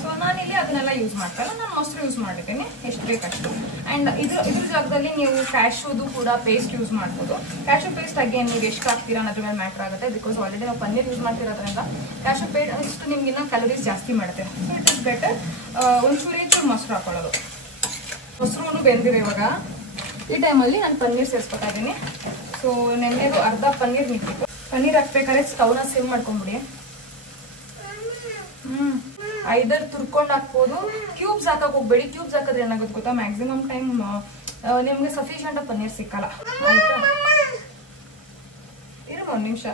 ಸೊ ನಾನಿಲ್ಲಿ ಅದನ್ನೆಲ್ಲ ಯೂಸ್ ಮಾಡ್ತಾರೆ. ನಾನು ಮೊಸರು ಯೂಸ್ ಮಾಡಿದ್ದೀನಿ ಎಷ್ಟು ಬೇಕಷ್ಟು. ಆ್ಯಂಡ್ ಇದ್ರ ಜಾಗದಲ್ಲಿ ನೀವು ಕ್ಯಾಶ್ಯೂದು ಕೂಡ ಪೇಸ್ಟ್ ಯೂಸ್ ಮಾಡ್ಬೋದು. ಕ್ಯಾಶ್ಯೂ ಪೇಸ್ಟ್ ಅಗೇನ್ ನೀವು ಎಷ್ಟು ಹಾಕ್ತೀರಾ ಅನ್ನೋದ್ರ ಮೇಲೆ ಮ್ಯಾಟ್ರ್ ಆಗುತ್ತೆ. ಬಿಕಾಸ್ ಆಲ್ರೆಡಿ ನಾವು ಪನ್ನೀರ್ ಯೂಸ್ ಮಾಡ್ತಿರೋದ್ರಿಂದ ಕ್ಯಾಶ್ಯೂ ಪೇಸ್ಟ್ ಇಷ್ಟು ನಿಮ್ಗಿನ್ನ ಕ್ಯಾಲರೀಸ್ ಜಾಸ್ತಿ ಮಾಡುತ್ತೆ. ಸೊ ಇಟ್ ಇಸ್ ಬೆಟರ್ ಒಂಚೂರು ಮೊಸರು ಹಾಕೊಳ್ಳೋದು. ಮೊಸರು ಬೆಂದಿದೆ ಇವಾಗ. ಈ ಟೈಮಲ್ಲಿ ನಾನು ಪನ್ನೀರ್ ಸೇರಿಸ್ಕೊತಾ ಇದ್ದೀನಿ. ಸೊ ನೆನ್ನೆದು ಅರ್ಧ ಪನ್ನೀರ್ ಮಿಕ್ಕಿತ್ತು. ಪನ್ನೀರ್ ಹಾಕ್ಬೇಕಾದ್ರೆ ಸ್ಟವ್ನ ಸಿಮ್ ಮಾಡ್ಕೊಂಡ್ಬಿಡಿ. ಐದರ್ ತುರ್ಕೊಂಡು ಹಾಕ್ಬೋದು. ಕ್ಯೂಬ್ಸ್ ಹಾಕಕ್ ಹೋಗ್ಬೇಡಿ. ಕ್ಯೂಬ್ಸ್ ಹಾಕಿದ್ರೆ ಏನಾಗುತ್ತೆ ಗೊತ್ತಾ, ಮ್ಯಾಕ್ಸಿಮಮ್ ಟೈಮ್ ನಿಮ್ಗೆ ಸಫಿಷಿಯಂಟ್ ಪನ್ನೀರ್ ಸಿಕ್ಕಲ್ಲ. ಆಯ್ತಾ, ಇರು ಒಂದ್ ನಿಮಿಷ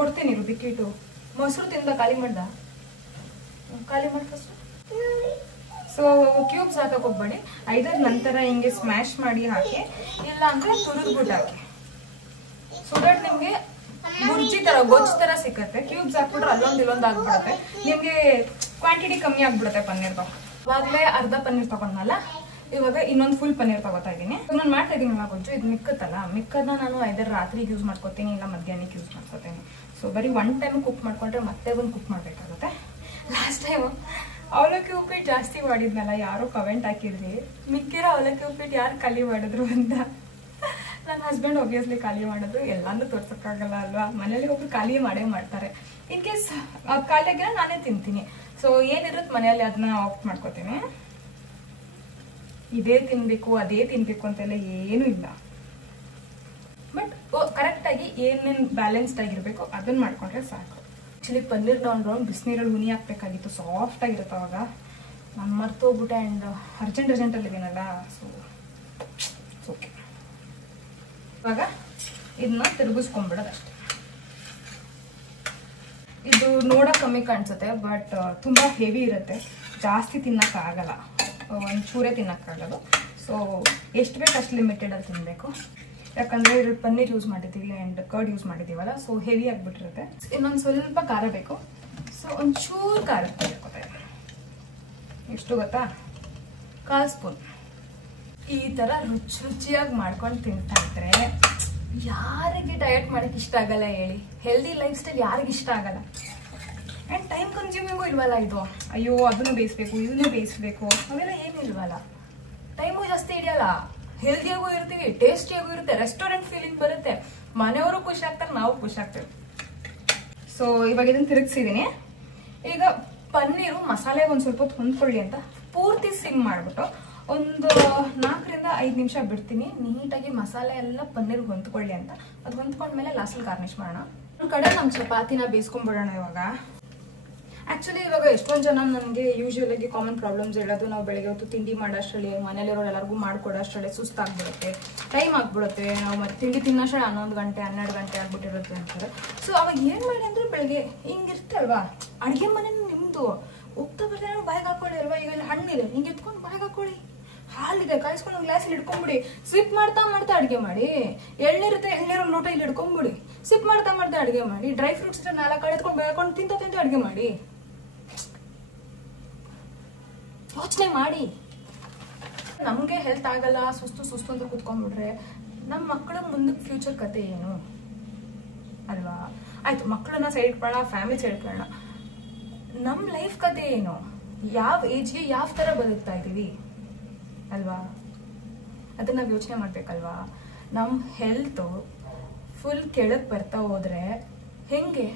ಕೊಡ್ತೀನಿ. ಇರು ಬಿಕ್ಕಿಟ್ಟು ಮೊಸರು ತಿಂದ ಖಾಲಿ ಮಾಡ್ದ ಫಸ್ಟ್. ಸೊ ಕ್ಯೂಬ್ಸ್ ಹಾಕಕ್ ಹೋಗ್ಬೇಡಿ. ಐದರ್ ನಂತರ ಹಿಂಗೆ ಸ್ಮ್ಯಾಶ್ ಮಾಡಿ ಹಾಕಿ, ಇಲ್ಲ ಅಂದ್ರೆ ತುರಿದ್ಬಿಟ್ಟು ಹಾಕಿ. ಸೊ ದಟ್ ನಿಮ್ಗೆ ಬುರ್ಜಿ ತರ ಗೊಜ್ಜು ತರ ಸಿಕ್ಕತ್ತೆ. ಕ್ಯೂಬ್ಸ್ ಹಾಕ್ಬಿಟ್ರೆ ಅಲ್ಲೊಂದು ಇಲ್ಲೊಂದು ಆಗ್ಬಿಡತ್ತೆ. ನಿಮ್ಗೆ ಕ್ವಾಂಟಿಟಿ ಕಮ್ಮಿ ಆಗ್ಬಿಡುತ್ತೆ ಪನ್ನೀರ್ದು. ಇವಾಗಲೇ ಅರ್ಧ ಪನ್ನೀರ್ ತಗೊಂಡ್ನಲ್ಲ, ಇವಾಗ ಇನ್ನೊಂದು ಫುಲ್ ಪನ್ನೀರ್ ತಗೋತಾ ಇದ್ದೀನಿ. ನಾನು ಮಾಡ್ತಾ ಇದ್ದೀನಲ್ಲ ಗೊಜ್ಜು, ಇದು ಮಿಕ್ಕತ್ತಲ್ಲ, ಮಿಕ್ಕದನ್ನ ನಾನು ಐದರ್ ರಾತ್ರಿಗೆ ಯೂಸ್ ಮಾಡ್ಕೋತೀನಿ, ಇಲ್ಲ ಮಧ್ಯಾಹ್ನಕ್ಕೆ ಯೂಸ್ ಮಾಡ್ಕೋತೀನಿ. ಸೊ ಬರೀ ಒನ್ ಟೈಮ್ ಕುಕ್ ಮಾಡ್ಕೊಂಡ್ರೆ ಮತ್ತೆ ಒಂದು ಕುಕ್ ಮಾಡ್ಬೇಕಾಗುತ್ತೆ. ಲಾಸ್ಟ್ ಟೈಮ್ ಅವಲಕ್ಕಿ ಉಪ್ಪಿಟ್ಟು ಜಾಸ್ತಿ ಮಾಡಿದ್ನಲ್ಲ, ಯಾರೋ ಕಮೆಂಟ್ ಹಾಕಿದ್ರಿ ಮಿಕ್ಕಿರೋ ಅವಲಕ್ಕಿ ಉಪ್ಪಿಟ್ಟು ಯಾರು ಖಾಲಿ ಮಾಡಿದ್ರು ಅಂತ. ನನ್ನ ಹಸ್ಬೆಂಡ್ ಒಬ್ವಿಯಸ್ಲಿ ಖಾಲಿ ಮಾಡಿದ್ರು. ಎಲ್ಲಾನು ತೋರ್ಸಕ್ಕಾಗಲ್ಲ ಅಲ್ವಾ, ಮನೇಲಿ ಒಬ್ರು ಖಾಲಿ ಮಾಡೇ ಮಾಡ್ತಾರೆ. ಇನ್ ಕೇಸ್ ಖಾಲಿ ಆಗಿರೋ ನಾನೇ ತಿಂತೀನಿ. ಸೊ ಏನಿರುತ್ತೆ ಮನೆಯಲ್ಲಿ ಅದನ್ನ ಆಫ್ ಮಾಡ್ಕೋತೀನಿ. ಇದೇ ತಿನ್ಬೇಕು ಅದೇ ತಿನ್ಬೇಕು ಅಂತೆಲ್ಲ ಏನೂ ಇಲ್ಲ. ಬಟ್ ಕರೆಕ್ಟಾಗಿ ಏನೇನು ಬ್ಯಾಲೆನ್ಸ್ಡ್ ಆಗಿರ್ಬೇಕು ಅದನ್ನ ಮಾಡ್ಕೊಂಡ್ರೆ ಸಾಕು. ಆಕ್ಚುಲಿ ಪನ್ನೀರ್ನ ಒಂದು ರೌಂಡ್ ಬಿಸಿನೀರಲ್ಲಿ ಹುನಿ ಹಾಕ್ಬೇಕಾಗಿತ್ತು, ಸಾಫ್ಟ್ ಆಗಿರುತ್ತೆ. ಅವಾಗ ನಾನು ಮರ್ತೋಗ್ಬಿಟ್ಟೆ. ಆ್ಯಂಡ್ ಅರ್ಜೆಂಟಲ್ಲಿ ಇದೀನಲ್ಲ, ಸೊ ಓಕೆ. ಇವಾಗ ಇದನ್ನ ತಿರುಗಿಸ್ಕೊಂಡ್ಬಿಡೋದಷ್ಟೇ. ಇದು ನೋಡೋಕೆ ಕಮ್ಮಿ ಕಾಣಿಸುತ್ತೆ, ಬಟ್ ತುಂಬ ಹೆವಿ ಇರುತ್ತೆ. ಜಾಸ್ತಿ ತಿನ್ನೋಕ್ಕಾಗಲ್ಲ, ಒಂಚೂರೇ ತಿನ್ನೋಕ್ಕಾಗೋದು. ಸೊ ಎಷ್ಟು ಬೇಕು ಅಷ್ಟು ಲಿಮಿಟೆಡಲ್ಲಿ ತಿನ್ನಬೇಕು. ಯಾಕಂದರೆ ಇದ್ರ ಪನ್ನೀರ್ ಯೂಸ್ ಮಾಡಿದ್ದೀವಿ ಆ್ಯಂಡ್ ಕರ್ಡ್ ಯೂಸ್ ಮಾಡಿದ್ದೀವಲ್ಲ, ಸೊ ಹೆವಿ ಆಗಿಬಿಟ್ಟಿರುತ್ತೆ. ಇನ್ನೊಂದು ಸ್ವಲ್ಪ ಖಾರ ಬೇಕು. ಸೊ ಒಂಚೂರು ಖಾರ ಹಾಕೋತಾ ಇದ್ದೀನಿ. ಎಷ್ಟು ಗೊತ್ತಾ, 1/4 ಸ್ಪೂನ್. ಈ ಥರ ರುಚಿಯಾಗಿ ಮಾಡ್ಕೊಂಡು ತಿಂತಾ ಇದ್ರೆ ಯಾರಿಗೆ ಡಯಟ್ ಮಾಡೋಕ್ಕೆ ಇಷ್ಟ ಆಗಲ್ಲ ಹೇಳಿ? ಹೆಲ್ದಿ ಲೈಫ್ ಸ್ಟೈಲ್ ಯಾರಿಗೆ ಇಷ್ಟ ಆಗಲ್ಲ? ಆ್ಯಂಡ್ ಟೈಮ್ ಕನ್ಸ್ಯೂಮಿಂಗು ಇಲ್ವಲ್ಲ ಇದು. ಅಯ್ಯೋ ಅದನ್ನು ಬೇಯಿಸ್ಬೇಕು ಇದನ್ನು ಬೇಯಿಸ್ಬೇಕು ಅವೆಲ್ಲ ಏನು ಇಲ್ವಲ್ಲ. ಟೈಮು ಜಾಸ್ತಿ ಹಿಡಿಯಲ್ಲ. ಹೆಲ್ದಿಯಾಗೂ ಇರ್ತೀವಿ, ಟೇಸ್ಟಿಯಾಗೂ ಇರುತ್ತೆ, ರೆಸ್ಟೋರೆಂಟ್ ಫೀಲಿಂಗ್ ಬರುತ್ತೆ, ಮನೆಯವರು ಖುಷಿ ಆಗ್ತಾರೆ, ನಾವು ಖುಷಿ ಆಗ್ತೇವೆ. ಸೊ ಇವಾಗ ಇದನ್ನು ತಿರುಗಿಸಿದ್ದೀನಿ. ಈಗ ಪನ್ನೀರು ಮಸಾಲೆ ಒಂದು ಸ್ವಲ್ಪ ಹೊತ್ತು ಹೊಂದ್ಕೊಳ್ಳಿ ಅಂತ ಪೂರ್ತಿ ಸಿಮ್ ಮಾಡಿಬಿಟ್ಟು ಒಂದು 4 ರಿಂದ 5 ನಿಮಿಷ ಬಿಡ್ತೀನಿ. ನೀಟಾಗಿ ಮಸಾಲೆ ಎಲ್ಲ ಪನ್ನೀರ್ಗೆ ಹೊಂದ್ಕೊಳ್ಳಿ ಅಂತ. ಅದು ಹೊಂದ್ಕೊಂಡ್ಮೇಲೆ ಲಾಸ್ಟಲ್ಲಿ ಗಾರ್ನಿಷ್ ಮಾಡೋಣ. ಒಂದು ಕಡೆ ನಮ್ಮ ಚಪಾತಿನ ಬೇಯಿಸ್ಕೊಂಡ್ಬಿಡೋಣ ಇವಾಗ. ಆಕ್ಚುಲಿ ಇವಾಗ ಎಷ್ಟೊಂದು ಜನ ನನಗೆ ಯೂಶುವಲಾಗಿ ಕಾಮನ್ ಪ್ರಾಬ್ಲಮ್ಸ್ ಹೇಳೋದು, ನಾವು ಬೆಳಗ್ಗೆ ಹೊತ್ತು ತಿಂಡಿ ಮಾಡೋಷ್ಟರಲ್ಲಿ ಮನೇಲಿರೋ ಎಲ್ಲರಿಗೂ ಮಾಡ್ಕೊಡೋಷ್ಟರಲ್ಲಿ ಸುಸ್ತಾಗ್ಬಿಡುತ್ತೆ, ಟೈಮ್ ಆಗ್ಬಿಡುತ್ತೆ, ನಾವು ಮತ್ತೆ ತಿಂಡಿ ತಿನ್ನೋಷ್ಟರಲ್ಲಿ 11 ಗಂಟೆ 12 ಗಂಟೆ ಆಗ್ಬಿಟ್ಟಿರುತ್ತೆ ಅಂತಾರೆ. ಸೊ ಅವಾಗ ಏನು ಮಾಡಿ ಅಂದರೆ ಬೆಳಗ್ಗೆ ಹಿಂಗಿರ್ತಲ್ವಾ, ಅಡುಗೆ ಮನೆ ನಿಮ್ಮದು ಹೋಗ್ತಾ ಬರ್ತಾರೆ ಬಾಯಿಗೆ ಹಾಕೊಳ್ಳಿ ಅಲ್ವಾ. ಈಗ ಇಲ್ಲಿ ಹಣ್ಣಿದೆ, ಹಿಂಗೆ ಎತ್ಕೊಂಡು ಬಾಯಿಗೆ ಹಾಕೊಳ್ಳಿ. ಹಾಲಿದೆ ಕಾಯಿಸ್ಕೊಂಡು ಒಂದು ಗ್ಲಾಸಲ್ಲಿ ಹಿಡ್ಕೊಂಬಿಡಿ. ಸಿಪ್ ಮಾಡ್ತಾ ಮಾಡ್ತಾ ಅಡುಗೆ ಮಾಡಿ. ಎಳ್ನೀರುತ್ತೆ, ಎಳ್ನೀರು ಲೋಟ ಇಲ್ಲಿ ಹಿಡ್ಕೊಂಬಿಡಿ. ಸಿಪ್ ಮಾಡ್ತಾ ಮಾಡ್ತಾ ಅಡುಗೆ ಮಾಡಿ. ಡ್ರೈ ಫ್ರೂಟ್ಸ್ 4 ಕಾಳು ಎತ್ಕೊಂಡು ಬೆಳ್ಕೊಂಡು ತಿಂತ ಅಡುಗೆ ಮಾಡಿ. ಯೋಚನೆ ಮಾಡಿ. ನಮಗೆ ಹೆಲ್ತ್ ಆಗಲ್ಲ, ಸುಸ್ತು ಅಂತ ಕುತ್ಕೊಂಡ್ಬಿಟ್ರೆ ನಮ್ಮ ಮಕ್ಕಳ ಮುಂದಕ್ಕೆ ಫ್ಯೂಚರ್ ಕತೆ ಏನು ಅಲ್ವಾ? ಆಯ್ತು, ಮಕ್ಕಳನ್ನ ಸೈಡ್ ಇಟ್ಕೊಳ್ಳೋಣ, ಫ್ಯಾಮಿಲಿ ಸೈಡ್ ಇಟ್ಕೊಳ್ಳೋಣ. ನಮ್ಮ ಲೈಫ್ ಕತೆ ಏನು? ಯಾವ ಏಜ್ಗೆ ಯಾವ ಥರ ಬದುಕ್ತಾ ಇದ್ದೀವಿ ಅಲ್ವಾ? ಅದನ್ನ ನಾವು ಯೋಚನೆ ಮಾಡ್ಬೇಕಲ್ವಾ? ನಮ್ಮ ಹೆಲ್ತು ಫುಲ್ ಕೆಳಗೆ ಬರ್ತಾ ಹೋದ್ರೆ ಹೆಂಗೆ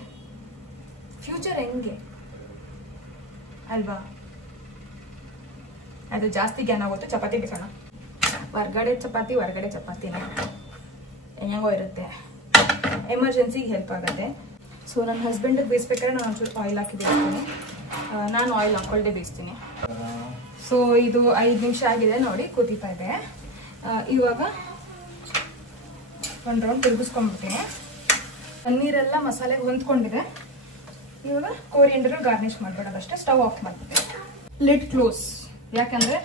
ಫ್ಯೂಚರ್ ಹೆಂಗೆ ಅಲ್ವಾ? ಅದು ಜಾಸ್ತಿ ಜ್ಞಾನ ಆಗುತ್ತೆ. ಚಪಾತಿ ಬೇಸೋಣ. ಹೊರ್ಗಡೆ ಚಪಾತಿನೇ ಹೆಂಗೋ ಇರುತ್ತೆ, ಎಮರ್ಜೆನ್ಸಿಗೆ ಹೆಲ್ಪ್ ಆಗುತ್ತೆ. ಸೊ ನನ್ನ ಹಸ್ಬೆಂಡಿಗೆ ಬೇಯಿಸ್ಬೇಕಾದ್ರೆ ನಾನು ಒಂಚೂರು ಆಯಿಲ್ ಹಾಕಿ ಬೇಯಿಸ್ತೀನಿ. ನಾನು ಆಯಿಲ್ ಹಾಕ್ಕೊಳ್ಳದೆ ಬೇಯಿಸ್ತೀನಿ. ಸೊ ಇದು 5 ನಿಮಿಷ ಆಗಿದೆ ನೋಡಿ, ಕುದೀತಾ ಇದೆ. ಇವಾಗ ಒಂದು ರೌಂಡ್ ತಿರುಗಿಸ್ಕೊಂಡ್ಬಿಡ್ತೀನಿ. ಪನ್ನೀರೆಲ್ಲ ಮಸಾಲೆಗೆ ಹೊಂದ್ಕೊಂಡಿದೆ. ಇವಾಗ ಕೊರಿಯಂಡರ್ ಗಾರ್ನಿಷ್ ಮಾಡ್ಬಿಡೋದಷ್ಟೇ. ಸ್ಟವ್ ಆಫ್ ಮಾಡ್ಬಿಡ್ತೀನಿ. Lid close. ಯಾಕಂದರೆ